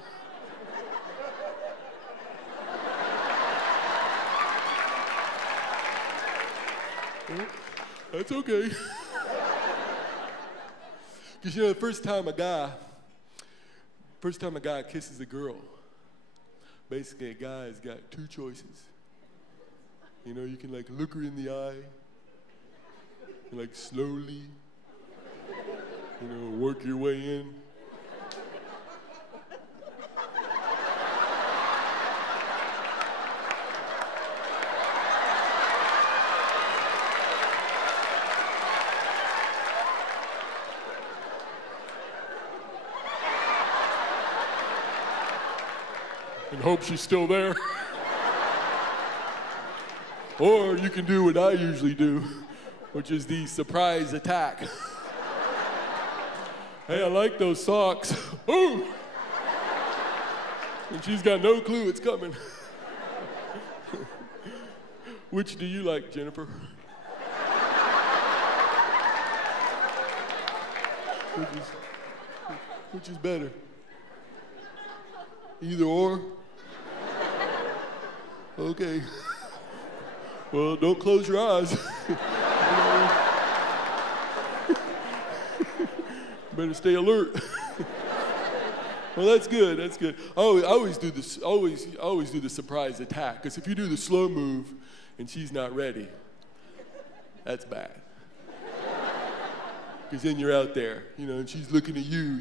Well, that's okay. Because the first time a guy kisses a girl, basically a guy's got two choices. You can like look her in the eye, and like slowly, work your way in. And hope she's still there. Or you can do what I usually do, which is the surprise attack. Hey, I like those socks. Ooh! And she's got no clue it's coming. Which do you like, Jennifer? Which is better? Either or? Okay. Well, don't close your eyes. Better stay alert. Well, that's good. That's good. I always do this. Always do the surprise attack. Because if you do the slow move and she's not ready, that's bad. Because then you're out there, and she's looking at you,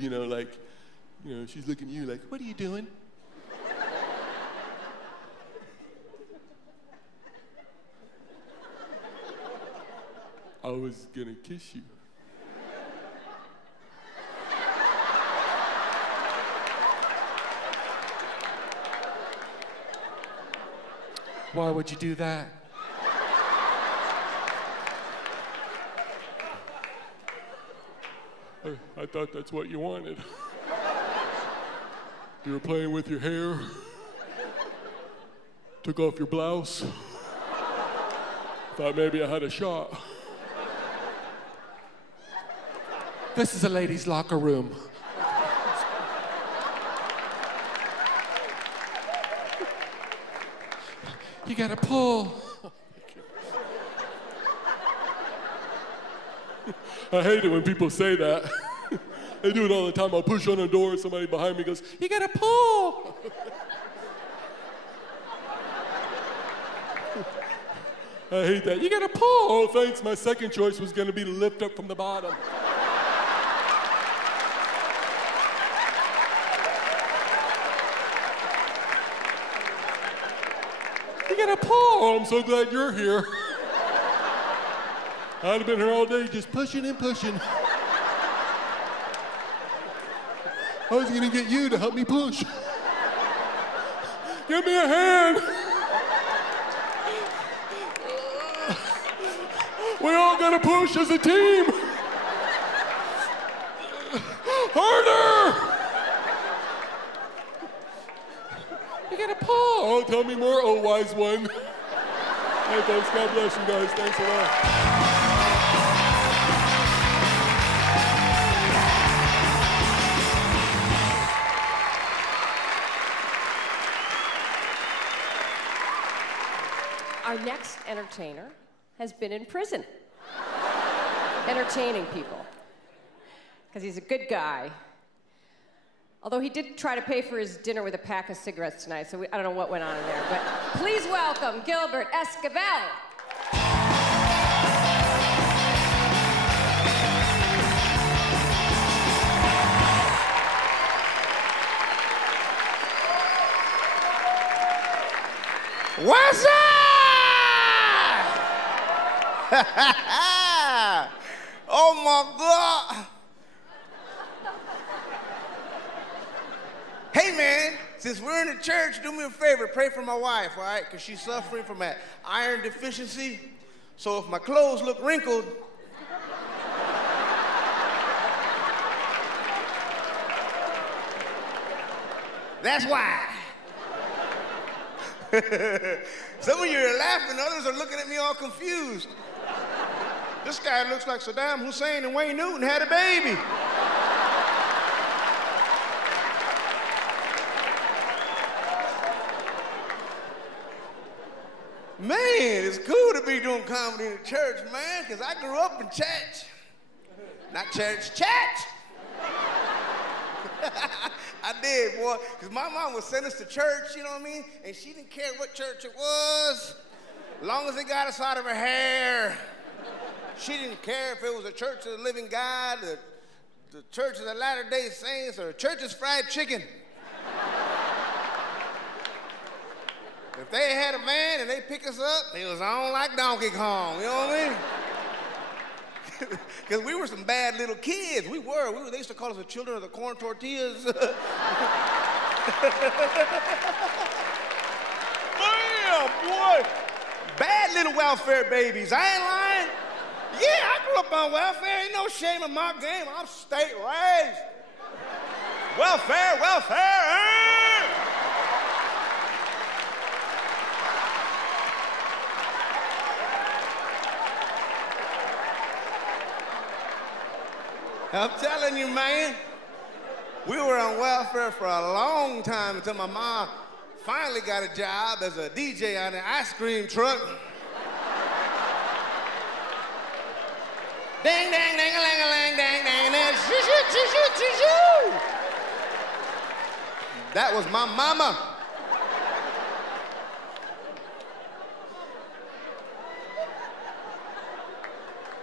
she's looking at you like, what are you doing? I was gonna kiss you. Why would you do that? I thought that's what you wanted. You were playing with your hair, took off your blouse, thought maybe I had a shot. This is a ladies' locker room. You gotta pull. I hate it when people say that. They do it all the time. I'll push on a door, somebody behind me goes, you gotta pull. I hate that. You gotta pull. Oh, thanks. My second choice was gonna be to lift up from the bottom. You gotta pull. Oh, I'm so glad you're here. I'd have been here all day just pushing and pushing. I was gonna get you to help me push. Give me a hand. We all gotta push as a team. Harder. You gotta pull. Oh, tell me more, oh wise one. Hey folks, God bless you guys. Thanks a lot. Our next entertainer has been in prison, entertaining people, because he's a good guy. Although he did try to pay for his dinner with a pack of cigarettes tonight, so I don't know what went on in there. But please welcome Gilbert Esquivel. What's up? Oh my God. Hey man, since we're in the church, do me a favor, pray for my wife, all right? Because she's suffering from an iron deficiency. So if my clothes look wrinkled, that's why. Some of you are laughing, others are looking at me all confused. This guy looks like Saddam Hussein and Wayne Newton had a baby. Man, it's cool to be doing comedy in the church, man, because I grew up in church. Not church, church! I did, boy, because my mom would send us to church, you know what I mean? And she didn't care what church it was, as long as it got us out of her hair. She didn't care if it was a church of the living God, the church of the Latter-day Saints, or church's fried chicken. If they had a van and they pick us up, it was on like Donkey Kong, you know what I mean? Because we were some bad little kids. We were. They used to call us the children of the corn tortillas. Damn, boy. Bad little welfare babies. I ain't lying. Yeah, I grew up on welfare. Ain't no shame in my game. I'm state raised. Welfare, welfare. I'm telling you, man, we were on welfare for a long time until my mom finally got a job as a DJ on an ice cream truck. Ding, dang, dang, a lang, a lang, dang, dang, dang, shoo, shoo, shoo, shoo, shoo, shoo. That was my mama.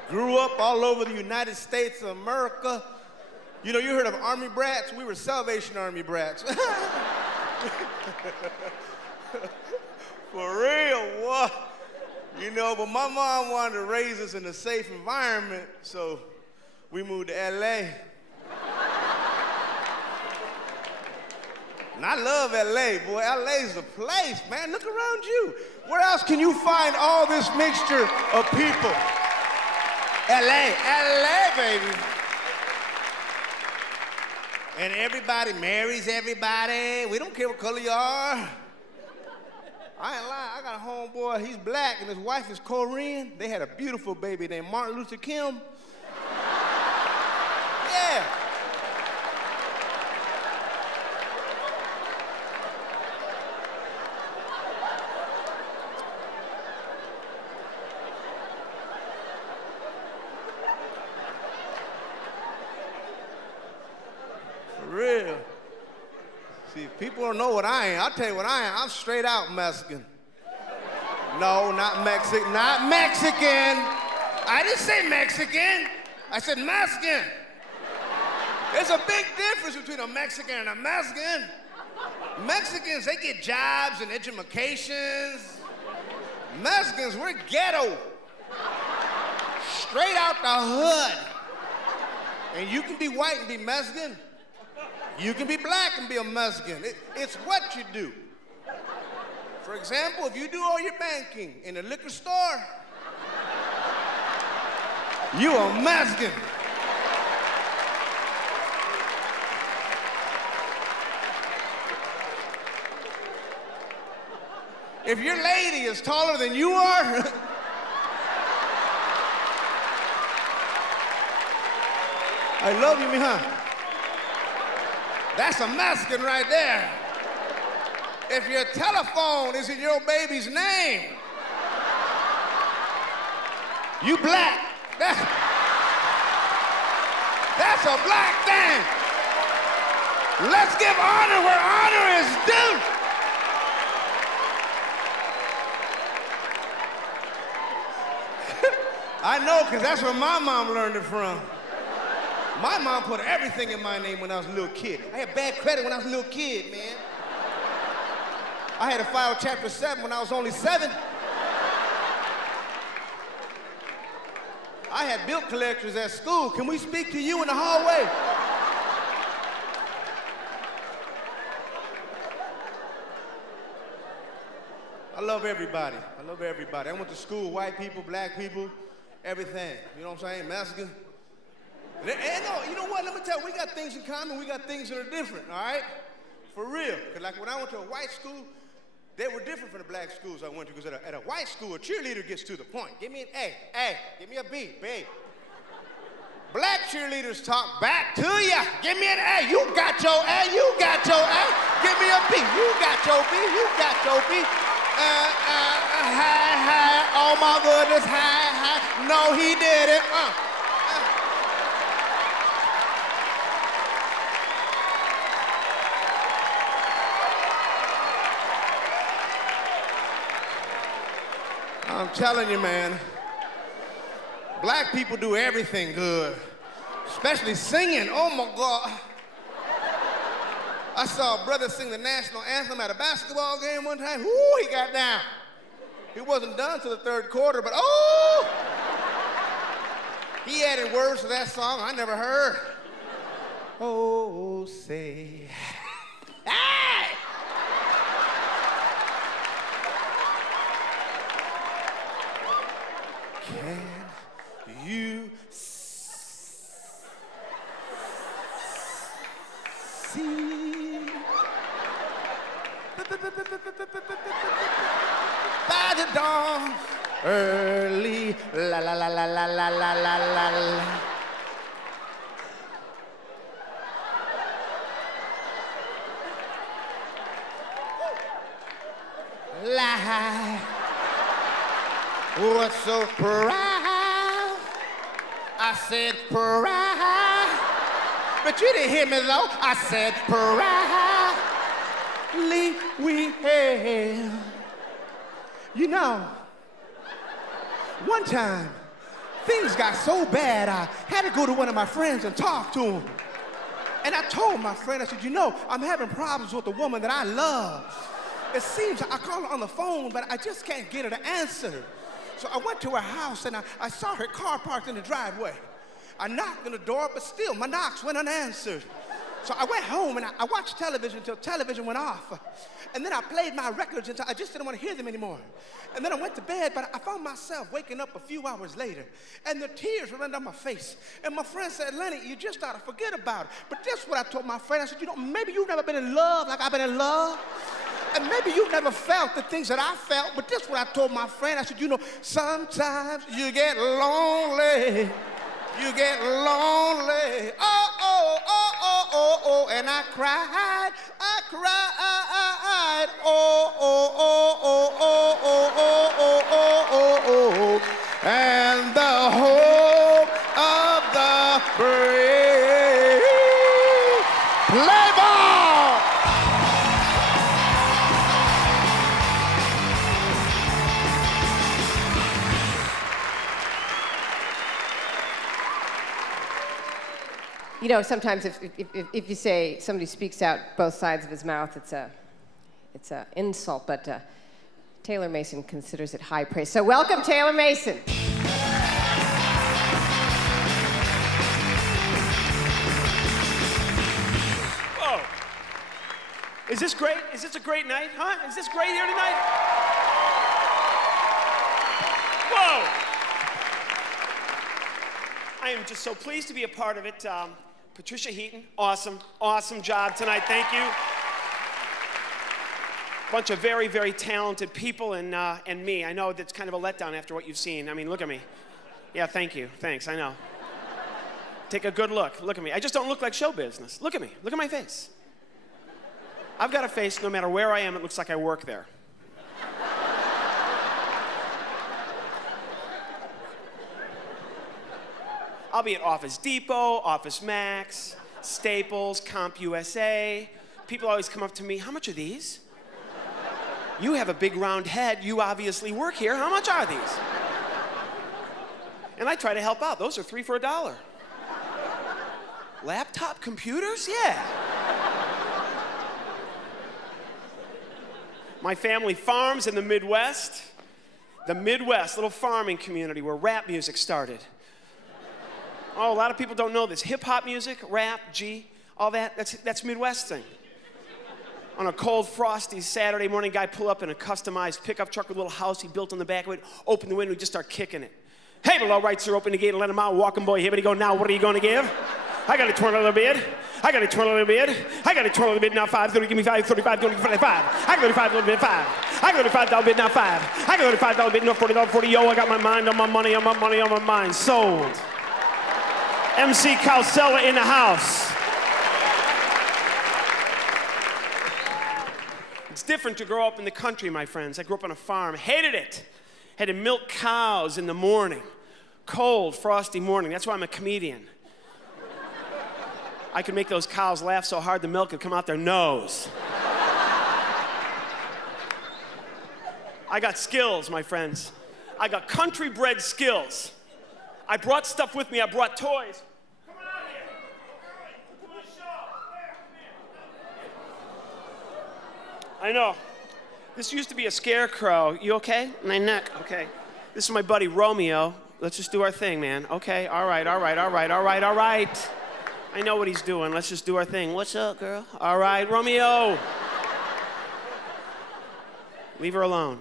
Grew up all over the United States of America. You know, you heard of Army brats? We were Salvation Army brats. For real, what? You know, but my mom wanted to raise us in a safe environment, so we moved to LA. And I love LA, boy. LA's the place, man. Look around you. Where else can you find all this mixture of people? LA, baby. And everybody marries everybody. We don't care what color you are. I ain't lying, I got a homeboy, he's black and his wife is Korean. They had a beautiful baby named Martin Luther Kim. Yeah. Real. See, people don't know what I am. I'll tell you what I am. I'm straight out Mexican. No, not Mexican. Not Mexican. I didn't say Mexican. I said Mexican. There's a big difference between a Mexican and a Mexican. Mexicans, they get jobs and educations. Mexicans, we're ghetto. Straight out the hood. And you can be white and be Mexican. You can be black and be a Mexican. It's what you do. For example, if you do all your banking in a liquor store, you a Mexican. If your lady is taller than you are, I love you, mija. That's a Mexican right there. If your telephone is in your baby's name, You black. That's a black thing. Let's give honor where honor is due. I know, because that's where my mom learned it from. My mom put everything in my name when I was a little kid. I had bad credit when I was a little kid, man. I had to file Chapter 7 when I was only 7. I had bill collectors at school. Can we speak to you in the hallway? I love everybody. I love everybody. I went to school, white people, black people, everything. You know what I'm saying? Mexican. And no, you know what? Let me tell you, we got things in common. We got things that are different, all right? For real. Because like when I went to a white school, they were different from the black schools I went to. Because at a white school, a cheerleader gets to the point. Give me an A. Give me a B. Black cheerleaders talk back to ya. Give me an A. You got your A. You got your A. Give me a B. You got your B. You got your B. Hi. Oh my goodness. Hi. No, he did it. I'm telling you, man, black people do everything good, especially singing. Oh my God. I saw a brother sing the national anthem at a basketball game one time. Ooh, he got down. He wasn't done till the third quarter, but oh! He added words to that song I never heard. Oh, say, hey! Can you see by the dawn's early la la la la la la la la la light was so proud. I said proud, but you didn't hear me though. I said proudly we hail. You know, one time things got so bad I had to go to one of my friends and talk to him. And I told my friend, I said, you know, I'm having problems with the woman that I love. It seems I call her on the phone, but I just can't get her to answer. So I went to her house and I saw her car parked in the driveway. I knocked on the door, but still my knocks went unanswered. So I went home and I watched television until television went off. And then I played my records until I just didn't want to hear them anymore. And then I went to bed, but I found myself waking up a few hours later, and the tears were running down my face. And my friend said, Lenny, you just ought to forget about it. But this is what I told my friend. I said, you know, maybe you've never been in love like I've been in love. And maybe you've never felt the things that I felt, but this is what I told my friend. I said, you know, sometimes you get lonely. You get lonely. Oh, and I cried. Oh, and the hope of the brave. Play ball! You know, sometimes if you say somebody speaks out both sides of his mouth, it's a insult, but Taylor Mason considers it high praise. So welcome, Taylor Mason. Whoa. Is this great? Is this a great night, huh? Is this great here tonight? Whoa. I am just so pleased to be a part of it. Patricia Heaton, awesome job tonight. Thank you. Bunch of very, very talented people and me. I know that's kind of a letdown after what you've seen. I mean, look at me. Yeah, thank you. Thanks, I know. Take a good look. Look at me. I just don't look like show business. Look at me. Look at my face. I've got a face, no matter where I am, it looks like I work there. I'll be at Office Depot, Office Max, Staples, CompUSA. People always come up to me, how much are these? You have a big round head. You obviously work here. How much are these? And I try to help out. Those are 3 for $1. Laptop computers? Yeah. My family farms in the Midwest. The Midwest, little farming community where rap music started. Oh, a lot of people don't know this. Hip-hop music, rap, G, all that, that's Midwest thing. On a cold, frosty Saturday morning, guy pull up in a customized pickup truck with a little house he built on the back of it, open the window, we just start kicking it. Hey, below right, sir, open the gate and let him out. Walking boy, hibbity go, now what are you gonna give? I got a twirl a little bit. I got a twirl a little bit. I got a twirl a little bit, now 5, 30, give me 5, 35, give me 5. I got a $5 little bit, 5. I got a $5 bit, now 5. I got a $5 bit, no $40, 40. Yo, I got my mind on my money, on my money, on my mind. Sold. MC Calcella in the house. It's different to grow up in the country, my friends. I grew up on a farm, hated it. Had to milk cows in the morning. Cold, frosty morning. That's why I'm a comedian. I could make those cows laugh so hard the milk would come out their nose. I got skills, my friends. I got country-bred skills. I brought stuff with me. I brought toys. Come on out here. All right, come on, show. I know. This used to be a scarecrow. You okay? My neck. Okay. This is my buddy Romeo. Let's just do our thing, man. Okay. All right. All right. All right. All right. All right. I know what he's doing. Let's just do our thing. What's up, girl? All right, Romeo. Leave her alone.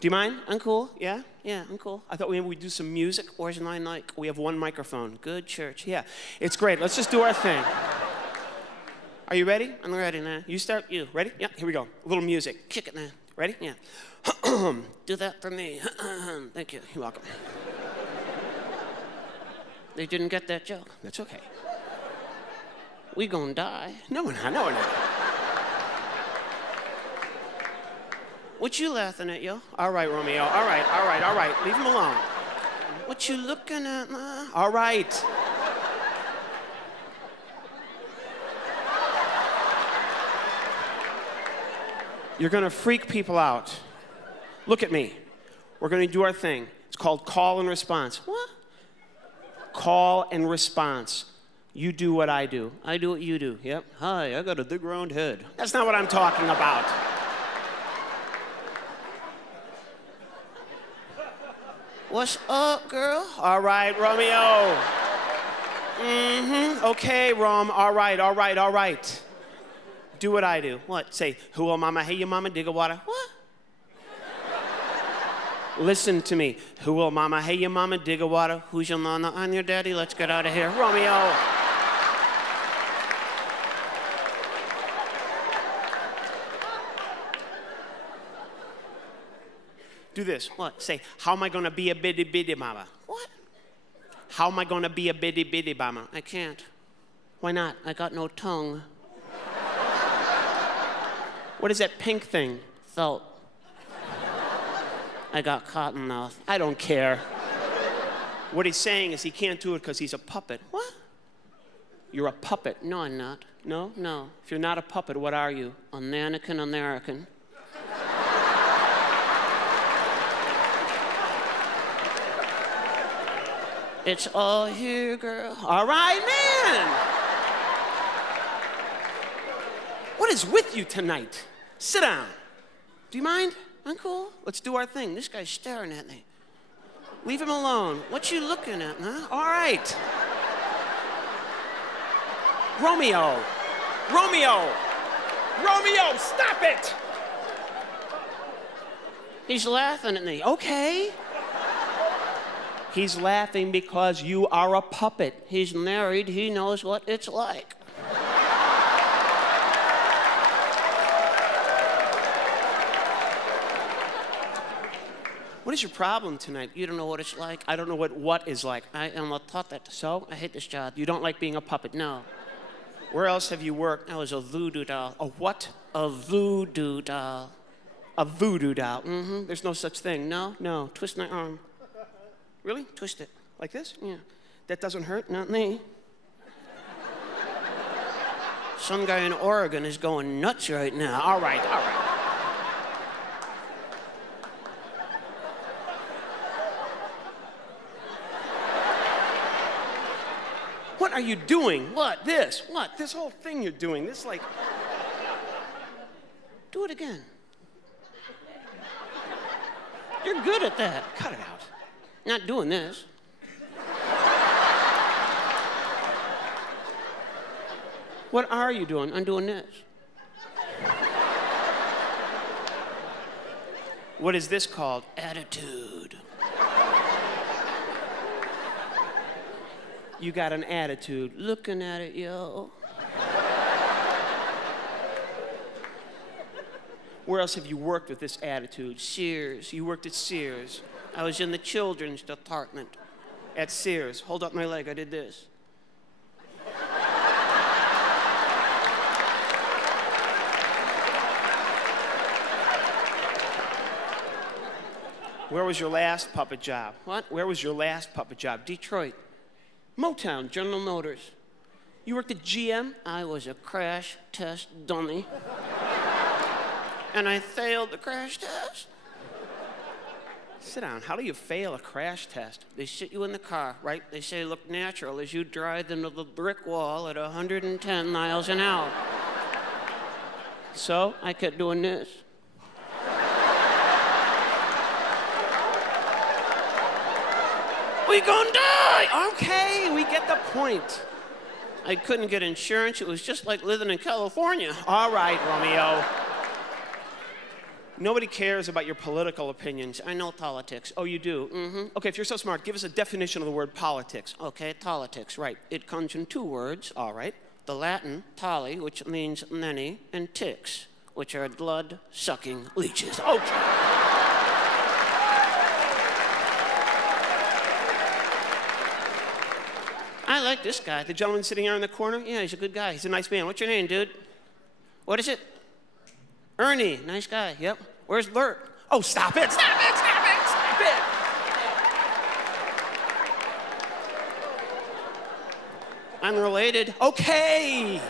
Do you mind? I'm cool. Yeah? Yeah, I'm cool. I thought we'd do some music. Where's my mic? We have one microphone. Good church. Yeah, it's great. Let's just do our thing. Are you ready? I'm ready now. You start. You ready? Yeah, here we go. A little music. Kick it now. Ready? Yeah. Do that for me. Thank you. You're welcome. They didn't get that joke. That's okay. We gonna die. No, we're not. No, we're not. What you laughing at, yo? All right, Romeo. All right, all right, all right. Leave him alone. What you looking at, man? All right. You're gonna freak people out. Look at me. We're gonna do our thing. It's called call and response. What? Call and response. You do what I do. I do what you do. Yep. Hi, I got a big round head. That's not what I'm talking about. What's up, girl? All right, Romeo. Mm-hmm. Okay, Rom. All right, all right, all right. Do what I do. What? Say, who oh mama, hey your mama, dig a water. What? Listen to me. Who will mama, hey your mama, dig a water. Who's your nana, I'm your daddy. Let's get out of here. Romeo. Do this. What? Say, how am I going to be a bitty bitty mama? What? How am I going to be a bitty bitty mama? I can't. Why not? I got no tongue. What is that pink thing? Felt. I got cotton mouth. I don't care. What he's saying is he can't do it because he's a puppet. What? You're a puppet. No, I'm not. No, no. If you're not a puppet, what are you? A mannequin American. It's all here, girl. All right, man. What is with you tonight? Sit down. Do you mind? I'm cool. Let's do our thing. This guy's staring at me. Leave him alone. What you looking at, huh? All right. Romeo. Romeo. Romeo, stop it. He's laughing at me. Okay. He's laughing because you are a puppet. He's married. He knows what it's like. What is your problem tonight? You don't know what it's like. I don't know what is like. I am a puppet, so I hate this job. You don't like being a puppet? No. Where else have you worked? I was a voodoo doll. A what? A voodoo doll. A voodoo doll. Mm-hmm. There's no such thing. No, no. Twist my arm. Really? Twist it. Like this? Yeah. That doesn't hurt? Not me. Some guy in Oregon is going nuts right now. All right, all right. What are you doing? What? This? What? This whole thing you're doing. This, like... Do it again. You're good at that. Cut it out. Not doing this. What are you doing? I'm doing this. What is this called? Attitude. You got an attitude. Looking at it, yo. Where else have you worked with this attitude? Sears. You worked at Sears. I was in the children's department at Sears. Hold up my leg. I did this. Where was your last puppet job? What? Where was your last puppet job? Detroit. Motown, General Motors. You worked at GM? I was a crash test dummy. And I failed the crash test. Sit down. How do you fail a crash test? They sit you in the car, right? They say look natural as you drive into the brick wall at 110 miles an hour. So I kept doing this. We gonna die! Okay, we get the point. I couldn't get insurance. It was just like living in California. All right, Romeo. Nobody cares about your political opinions. I know politics. Oh, you do? Mm-hmm. Okay, if you're so smart, give us a definition of the word politics. Okay, politics, right. It comes in two words, all right. The Latin, tali, which means many, and ticks, which are blood-sucking leeches. Okay. I like this guy. The gentleman sitting here in the corner? Yeah, he's a good guy. He's a nice man. What's your name, dude? What is it? Ernie. Nice guy. Yep. Where's Bert? Oh, stop it. Stop it. Stop it. Stop it. Unrelated. Okay.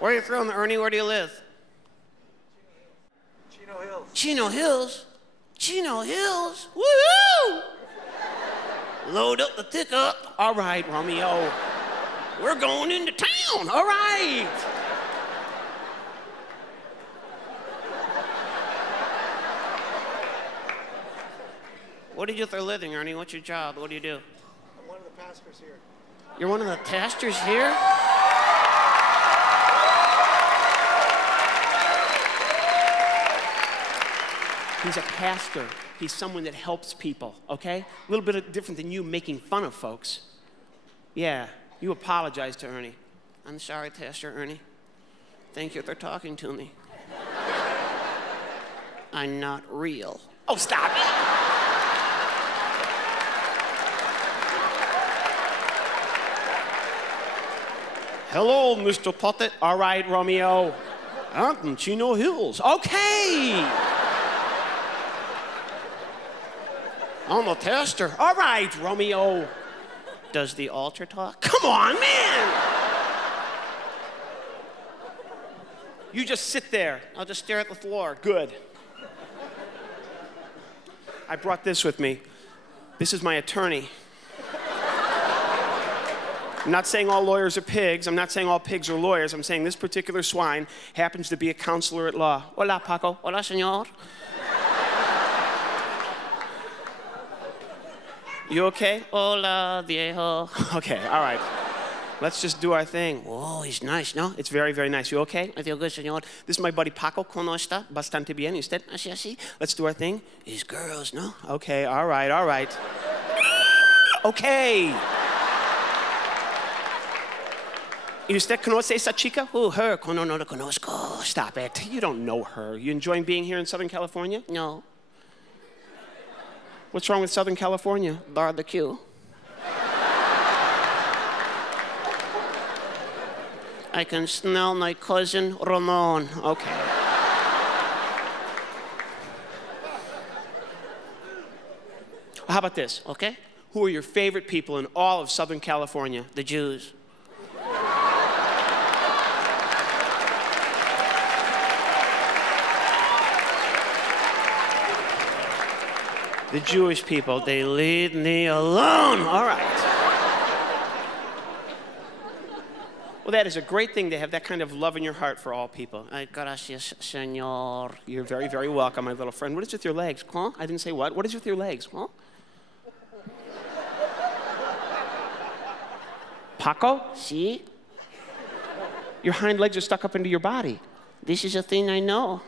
Where are you from, Ernie? Where do you live? Chino Hills. Chino Hills? Chino Hills? Woo-hoo! Load up the pickup. All right, Romeo. We're going into town. All right. What do you do for a living, Ernie? What's your job? What do you do? I'm one of the pastors here. You're one of the pastors here? He's a pastor. He's someone that helps people, okay? A little bit different than you making fun of folks. Yeah, you apologize to Ernie. I'm sorry, Pastor Ernie. Thank you for talking to me. I'm not real. Oh, stop it! Hello, Mr. Puppet. All right, Romeo. I'm from Chino Hills. Okay. I'm a pastor. All right, Romeo. Does the altar talk? Come on, man! You just sit there. I'll just stare at the floor. Good. I brought this with me. This is my attorney. I'm not saying all lawyers are pigs. I'm not saying all pigs are lawyers. I'm saying this particular swine happens to be a counselor at law. Hola, Paco. Hola, señor. You okay? Hola, viejo. Okay, all right. Let's just do our thing. Whoa, he's nice, no? It's very, very nice. You okay? I feel good, señor. This is my buddy Paco. ¿Cómo está? Bastante bien. ¿Usted? Así, así. Let's do our thing. These girls, no? Okay, all right, all right. Okay. ¿Y usted conoce esa chica? Who, her? No, no la conozco. Stop it. You don't know her. You enjoying being here in Southern California? No. What's wrong with Southern California? Barbecue. I can smell my cousin Ramon. Okay. How about this, okay? Who are your favorite people in all of Southern California? The Jews. The Jewish people, they leave me alone. All right. Well, that is a great thing to have that kind of love in your heart for all people. Gracias, señor. You're very, very welcome, my little friend. What is with your legs? Huh? I didn't say what. What is with your legs? Huh? Paco? See? Your hind legs are stuck up into your body. This is a thing I know.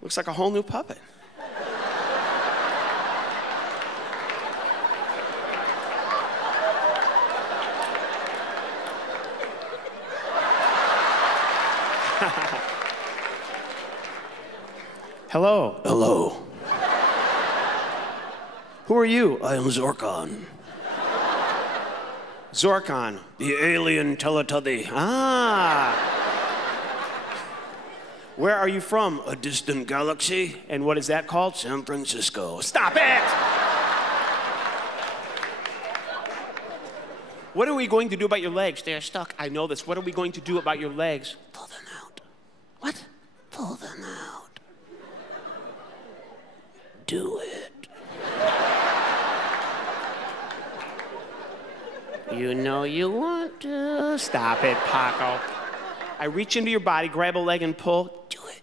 Looks like a whole new puppet. Hello. Hello. Who are you? I am Zorkon. Zorkon. The alien Teletubby. Ah. Where are you from? A distant galaxy. And what is that called? San Francisco. Stop it! What are we going to do about your legs? They're stuck. I know this. What are we going to do about your legs? Pull them out. What? Pull them out. Do it. You know you want to. Stop it, Paco. I reach into your body, grab a leg, and pull. Do it.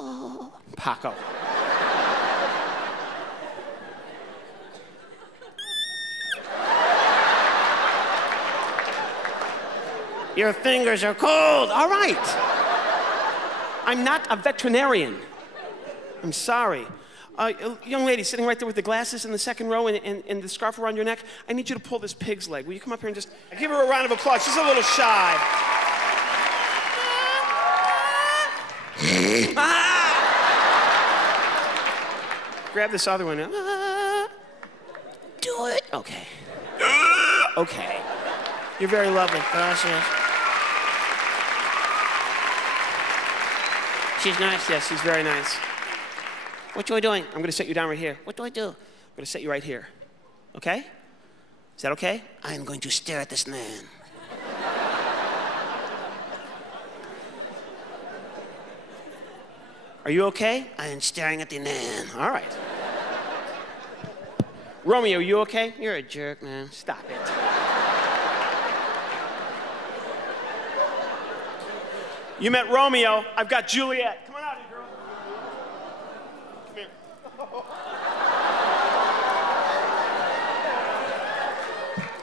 Oh. Paco. Your fingers are cold. All right. I'm not a veterinarian. I'm sorry. Young lady sitting right there with the glasses in the second row and the scarf around your neck, I need you to pull this pig's leg. Will you come up here and just give her a round of applause? She's a little shy. Grab this other one. Do it. Okay. Okay. You're very lovely. Gracias. She's nice. Yes, she's very nice. What are you doing? I'm going to set you down right here. What do I do? I'm going to set you right here. Okay? Is that okay? I'm going to stare at this man. Are you okay? I am staring at the man. All right. Romeo, you okay? You're a jerk, man. Stop it. You met Romeo. I've got Juliet. Come on out here, girl. Come here.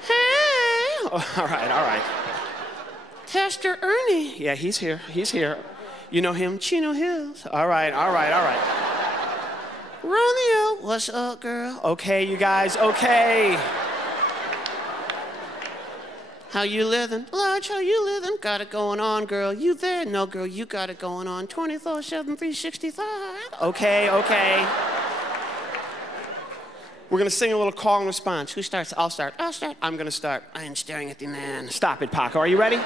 Hey. Oh, all right, all right. Tester Ernie. Yeah, he's here. He's here. You know him? Chino Hills. All right, all right, all right. Romeo. What's up, girl? Okay, you guys, okay. How you living? Large, how you living? Got it going on, girl. You there? No, girl, you got it going on. 24/7, 365. Okay, okay. We're gonna sing a little call and response. Who starts? I'll start. I'll start. I'm gonna start. I am staring at the man. Stop it, Paco. Are you ready?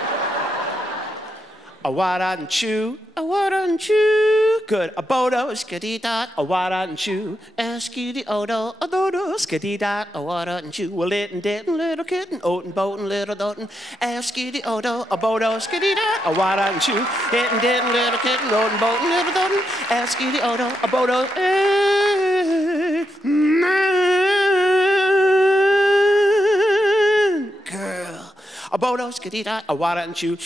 A wada and chew, a wada and chew. Good. A bodo, skiddy dot, a wada and chew. A skiddy odo, a dodo, skiddy dot, a wada and chew. A little ditten, little kitten, oaten, boaten, little doten. A skiddy odo, a bodo, skiddy dot, a wada and chew. Hittin, ditten, little kitten, oaten, boaten, little doten. A skiddy odo, a bodo, girl. A bodo, skiddy dot, a wada and chew.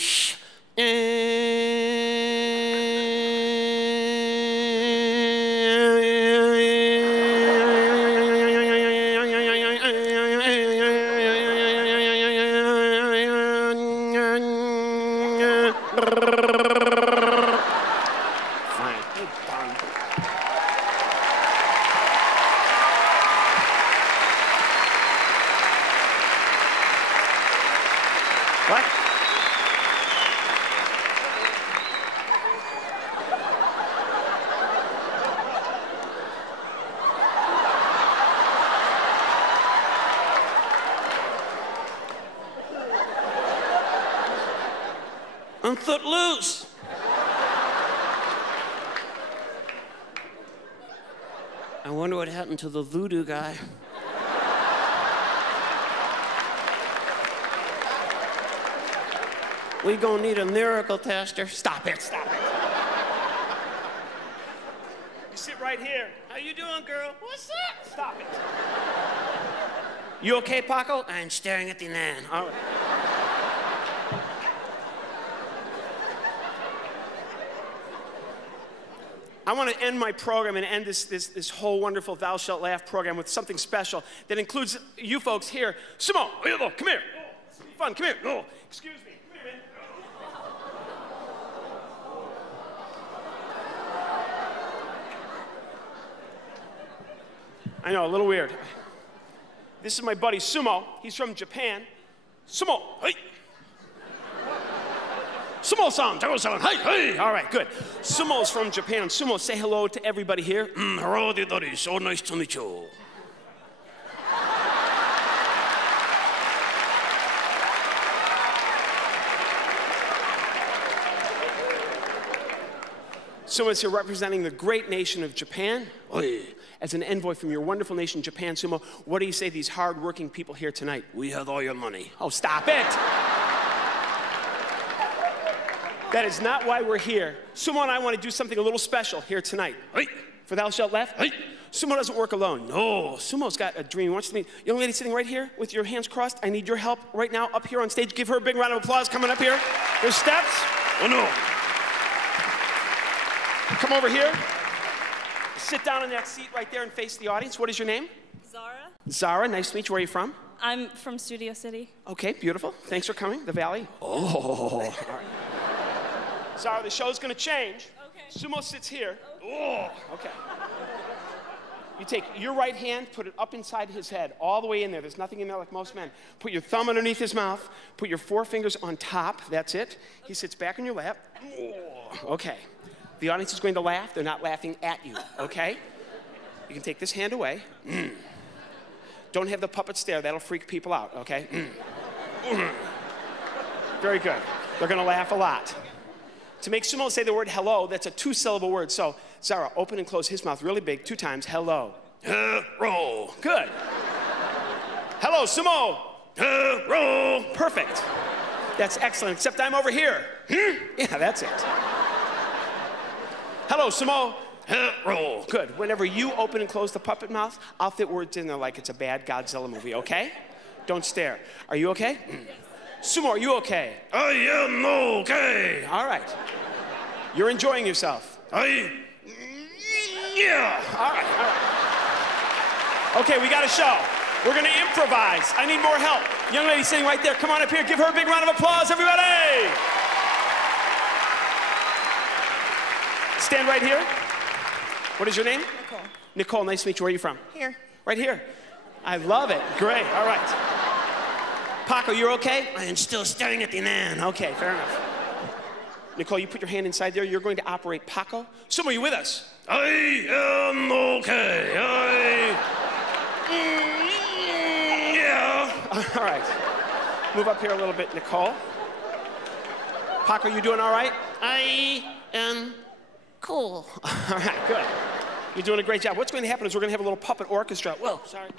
What? I'm footloose. wonder what happened to the voodoo guy. We gonna need a miracle tester. Stop it, stop it. You sit right here. How you doing, girl? What's up? Stop it. You okay, Paco? I'm staring at the man. All right. I want to end my program and end this whole wonderful Thou Shalt Laugh program with something special that includes you folks here. Sumo, come here. Fun, come here. Oh, excuse me. Come here, man. I know, a little weird. This is my buddy Sumo. He's from Japan. Sumo, hey. Sumo-san, Joe-san, hey, hey. All right, good. Sumo's from Japan. Sumo, say hello to everybody here. Hello, everybody. So nice to meet you. Sumo's here representing the great nation of Japan. Oy. As an envoy from your wonderful nation, Japan, Sumo, what do you say to these hard-working people here tonight? We have all your money. Oh, stop it! That is not why we're here. Sumo and I want to do something a little special here tonight. Hey. For Thou Shalt Laugh. Hey. Sumo doesn't work alone. No, Sumo's got a dream. He wants to meet young lady sitting right here with your hands crossed. I need your help right now up here on stage. Give her a big round of applause coming up here. There's steps. Oh, no. Come over here. Sit down in that seat right there and face the audience. What is your name? Zara. Zara, nice to meet you. Where are you from? I'm from Studio City. Okay, beautiful. Thanks for coming. The Valley. Oh. All right. Zara, the show's going to change. Okay. Sumo sits here. Okay. Oh, okay. You take your right hand, put it up inside his head, all the way in there. There's nothing in there like most men. Put your thumb underneath his mouth. Put your 4 fingers on top. That's it. He sits back in your lap. Okay. The audience is going to laugh. They're not laughing at you, okay? You can take this hand away. Don't have the puppets there. That'll freak people out, okay? Very good. They're going to laugh a lot. To make Sumo say the word hello, that's a 2-syllable word. So, Zara, open and close his mouth really big 2 times. Hello. Roll. Good. Hello, Sumo. Roll. Perfect. That's excellent, except I'm over here. Yeah, that's it. Hello, Sumo. Roll. Good. Whenever you open and close the puppet mouth, I'll fit words in there like it's a bad Godzilla movie, okay? Don't stare. Are you okay? Sumo, are you okay? I am okay. All right. You're enjoying yourself. Yeah. All right. Okay, we got a show. We're going to improvise. I need more help. Young lady sitting right there. Come on up here. Give her a big round of applause, everybody. Stand right here. What is your name? Nicole. Nicole, nice to meet you. Where are you from? Here. Right here. I love it. Great. All right. Paco, you're okay? I am still staring at the man. Okay, fair enough. Nicole, you put your hand inside there. You're going to operate Paco. Sumo, are you with us? I am okay. Yeah. All right. Move up here a little bit, Nicole. Paco, you doing all right? I am cool. All right, good. You're doing a great job. What's going to happen is we're going to have a little puppet orchestra. Whoa, sorry.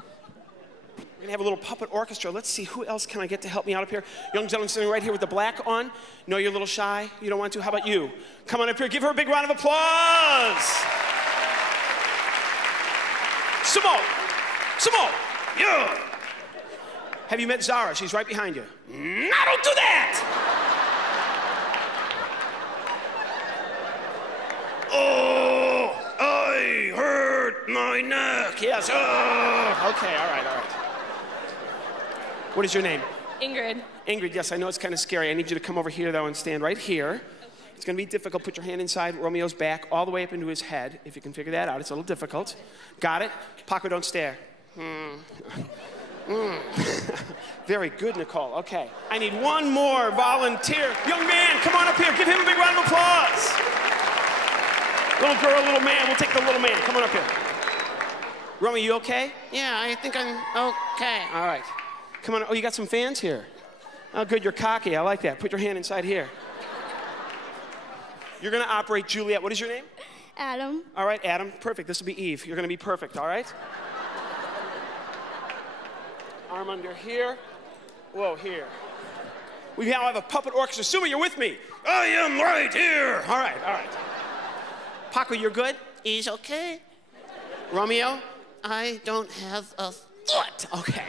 We're going to have a little puppet orchestra. Let's see, who else can I get to help me out up here? Young gentleman sitting right here with the black on. No, you're a little shy. You don't want to. How about you? Come on up here. Give her a big round of applause. Sumo. Sumo. Yeah. Have you met Zara? She's right behind you. No, don't do that. Oh, I hurt my neck. Yes. Oh. Okay, all right, all right. What is your name? Ingrid. Ingrid, yes, I know it's kind of scary. I need you to come over here, though, and stand right here. Okay. It's going to be difficult. Put your hand inside Romeo's back, all the way up into his head. If you can figure that out, it's a little difficult. Got it? Paco, don't stare. Very good, Nicole. Okay. I need one more volunteer. Young man, come on up here. Give him a big round of applause. Little girl, little man. We'll take the little man. Come on up here. Romeo, you okay? Yeah, I think I'm okay. All right. Come on. Oh, you got some fans here. Oh, good. You're cocky. I like that. Put your hand inside here. You're going to operate Juliet. What is your name? Adam. All right, Adam, perfect. This will be Eve. You're gonna be perfect, all right? Arm under here. Whoa, here. We now have a puppet orchestra. Suma, you're with me. I am right here. All right, all right. Paco, you're good? He's okay. Romeo? I don't have a thought. Okay.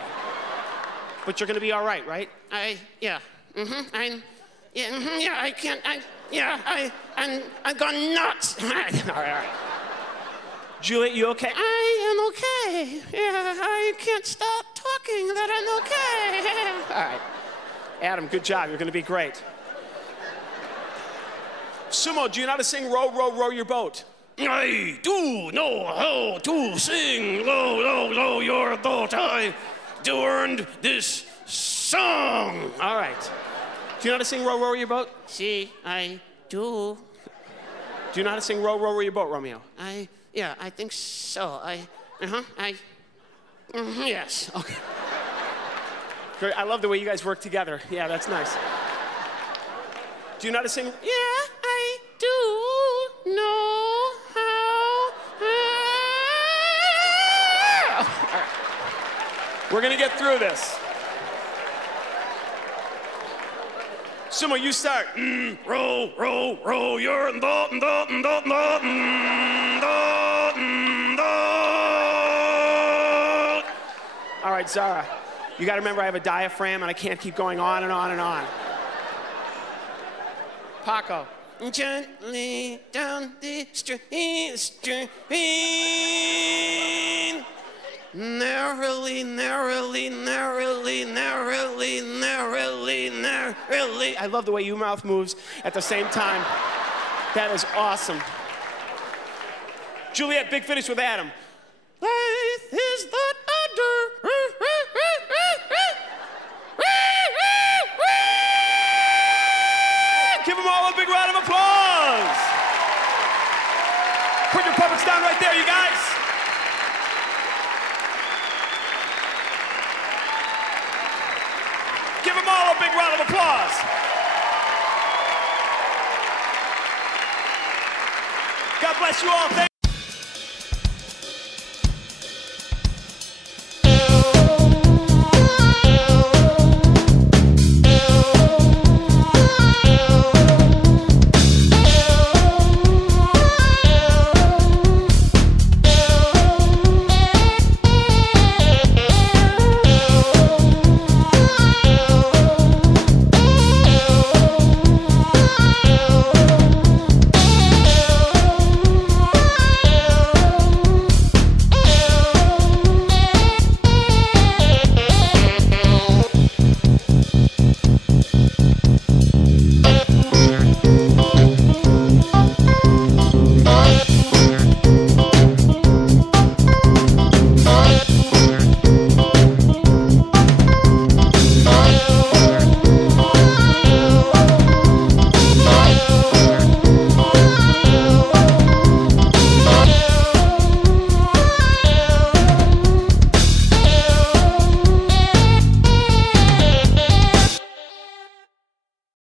But you're gonna be all right, right? Yeah. I can't, I'm gone nuts. All right, all right. Juliet, you okay? I am okay. Yeah, I can't stop talking that I'm okay. All right. Adam, good job. You're gonna be great. Sumo, do you know how to sing Row, Row, Row Your Boat? I do know how to sing Row, Row, Row Your Boat. I learned this song. All right. Do you know how to sing Row, Row Your Boat? See, I do. Do you know how to sing Row, Row Your Boat, Romeo? Yeah, I think so. Yes. Okay. Great. I love the way you guys work together. Yeah, that's nice. Do you know how to sing? Yeah, I do know how. All right. We're gonna get through this. Sumo, you start. Row, row, row your boat, boat, boat, boat, boat. All right, Zara. You got to remember I have a diaphragm and I can't keep going on and on and on. Paco. Gently down the stream. Narrowly, narrowly, narrowly, narrowly, narrowly, narrowly. I love the way your mouth moves at the same time. That is awesome. Juliet, big finish with Adam. Life is the under. Give them all a big round of applause. Put your puppets down right there, you guys. Give them all a big round of applause. God bless you all. Thank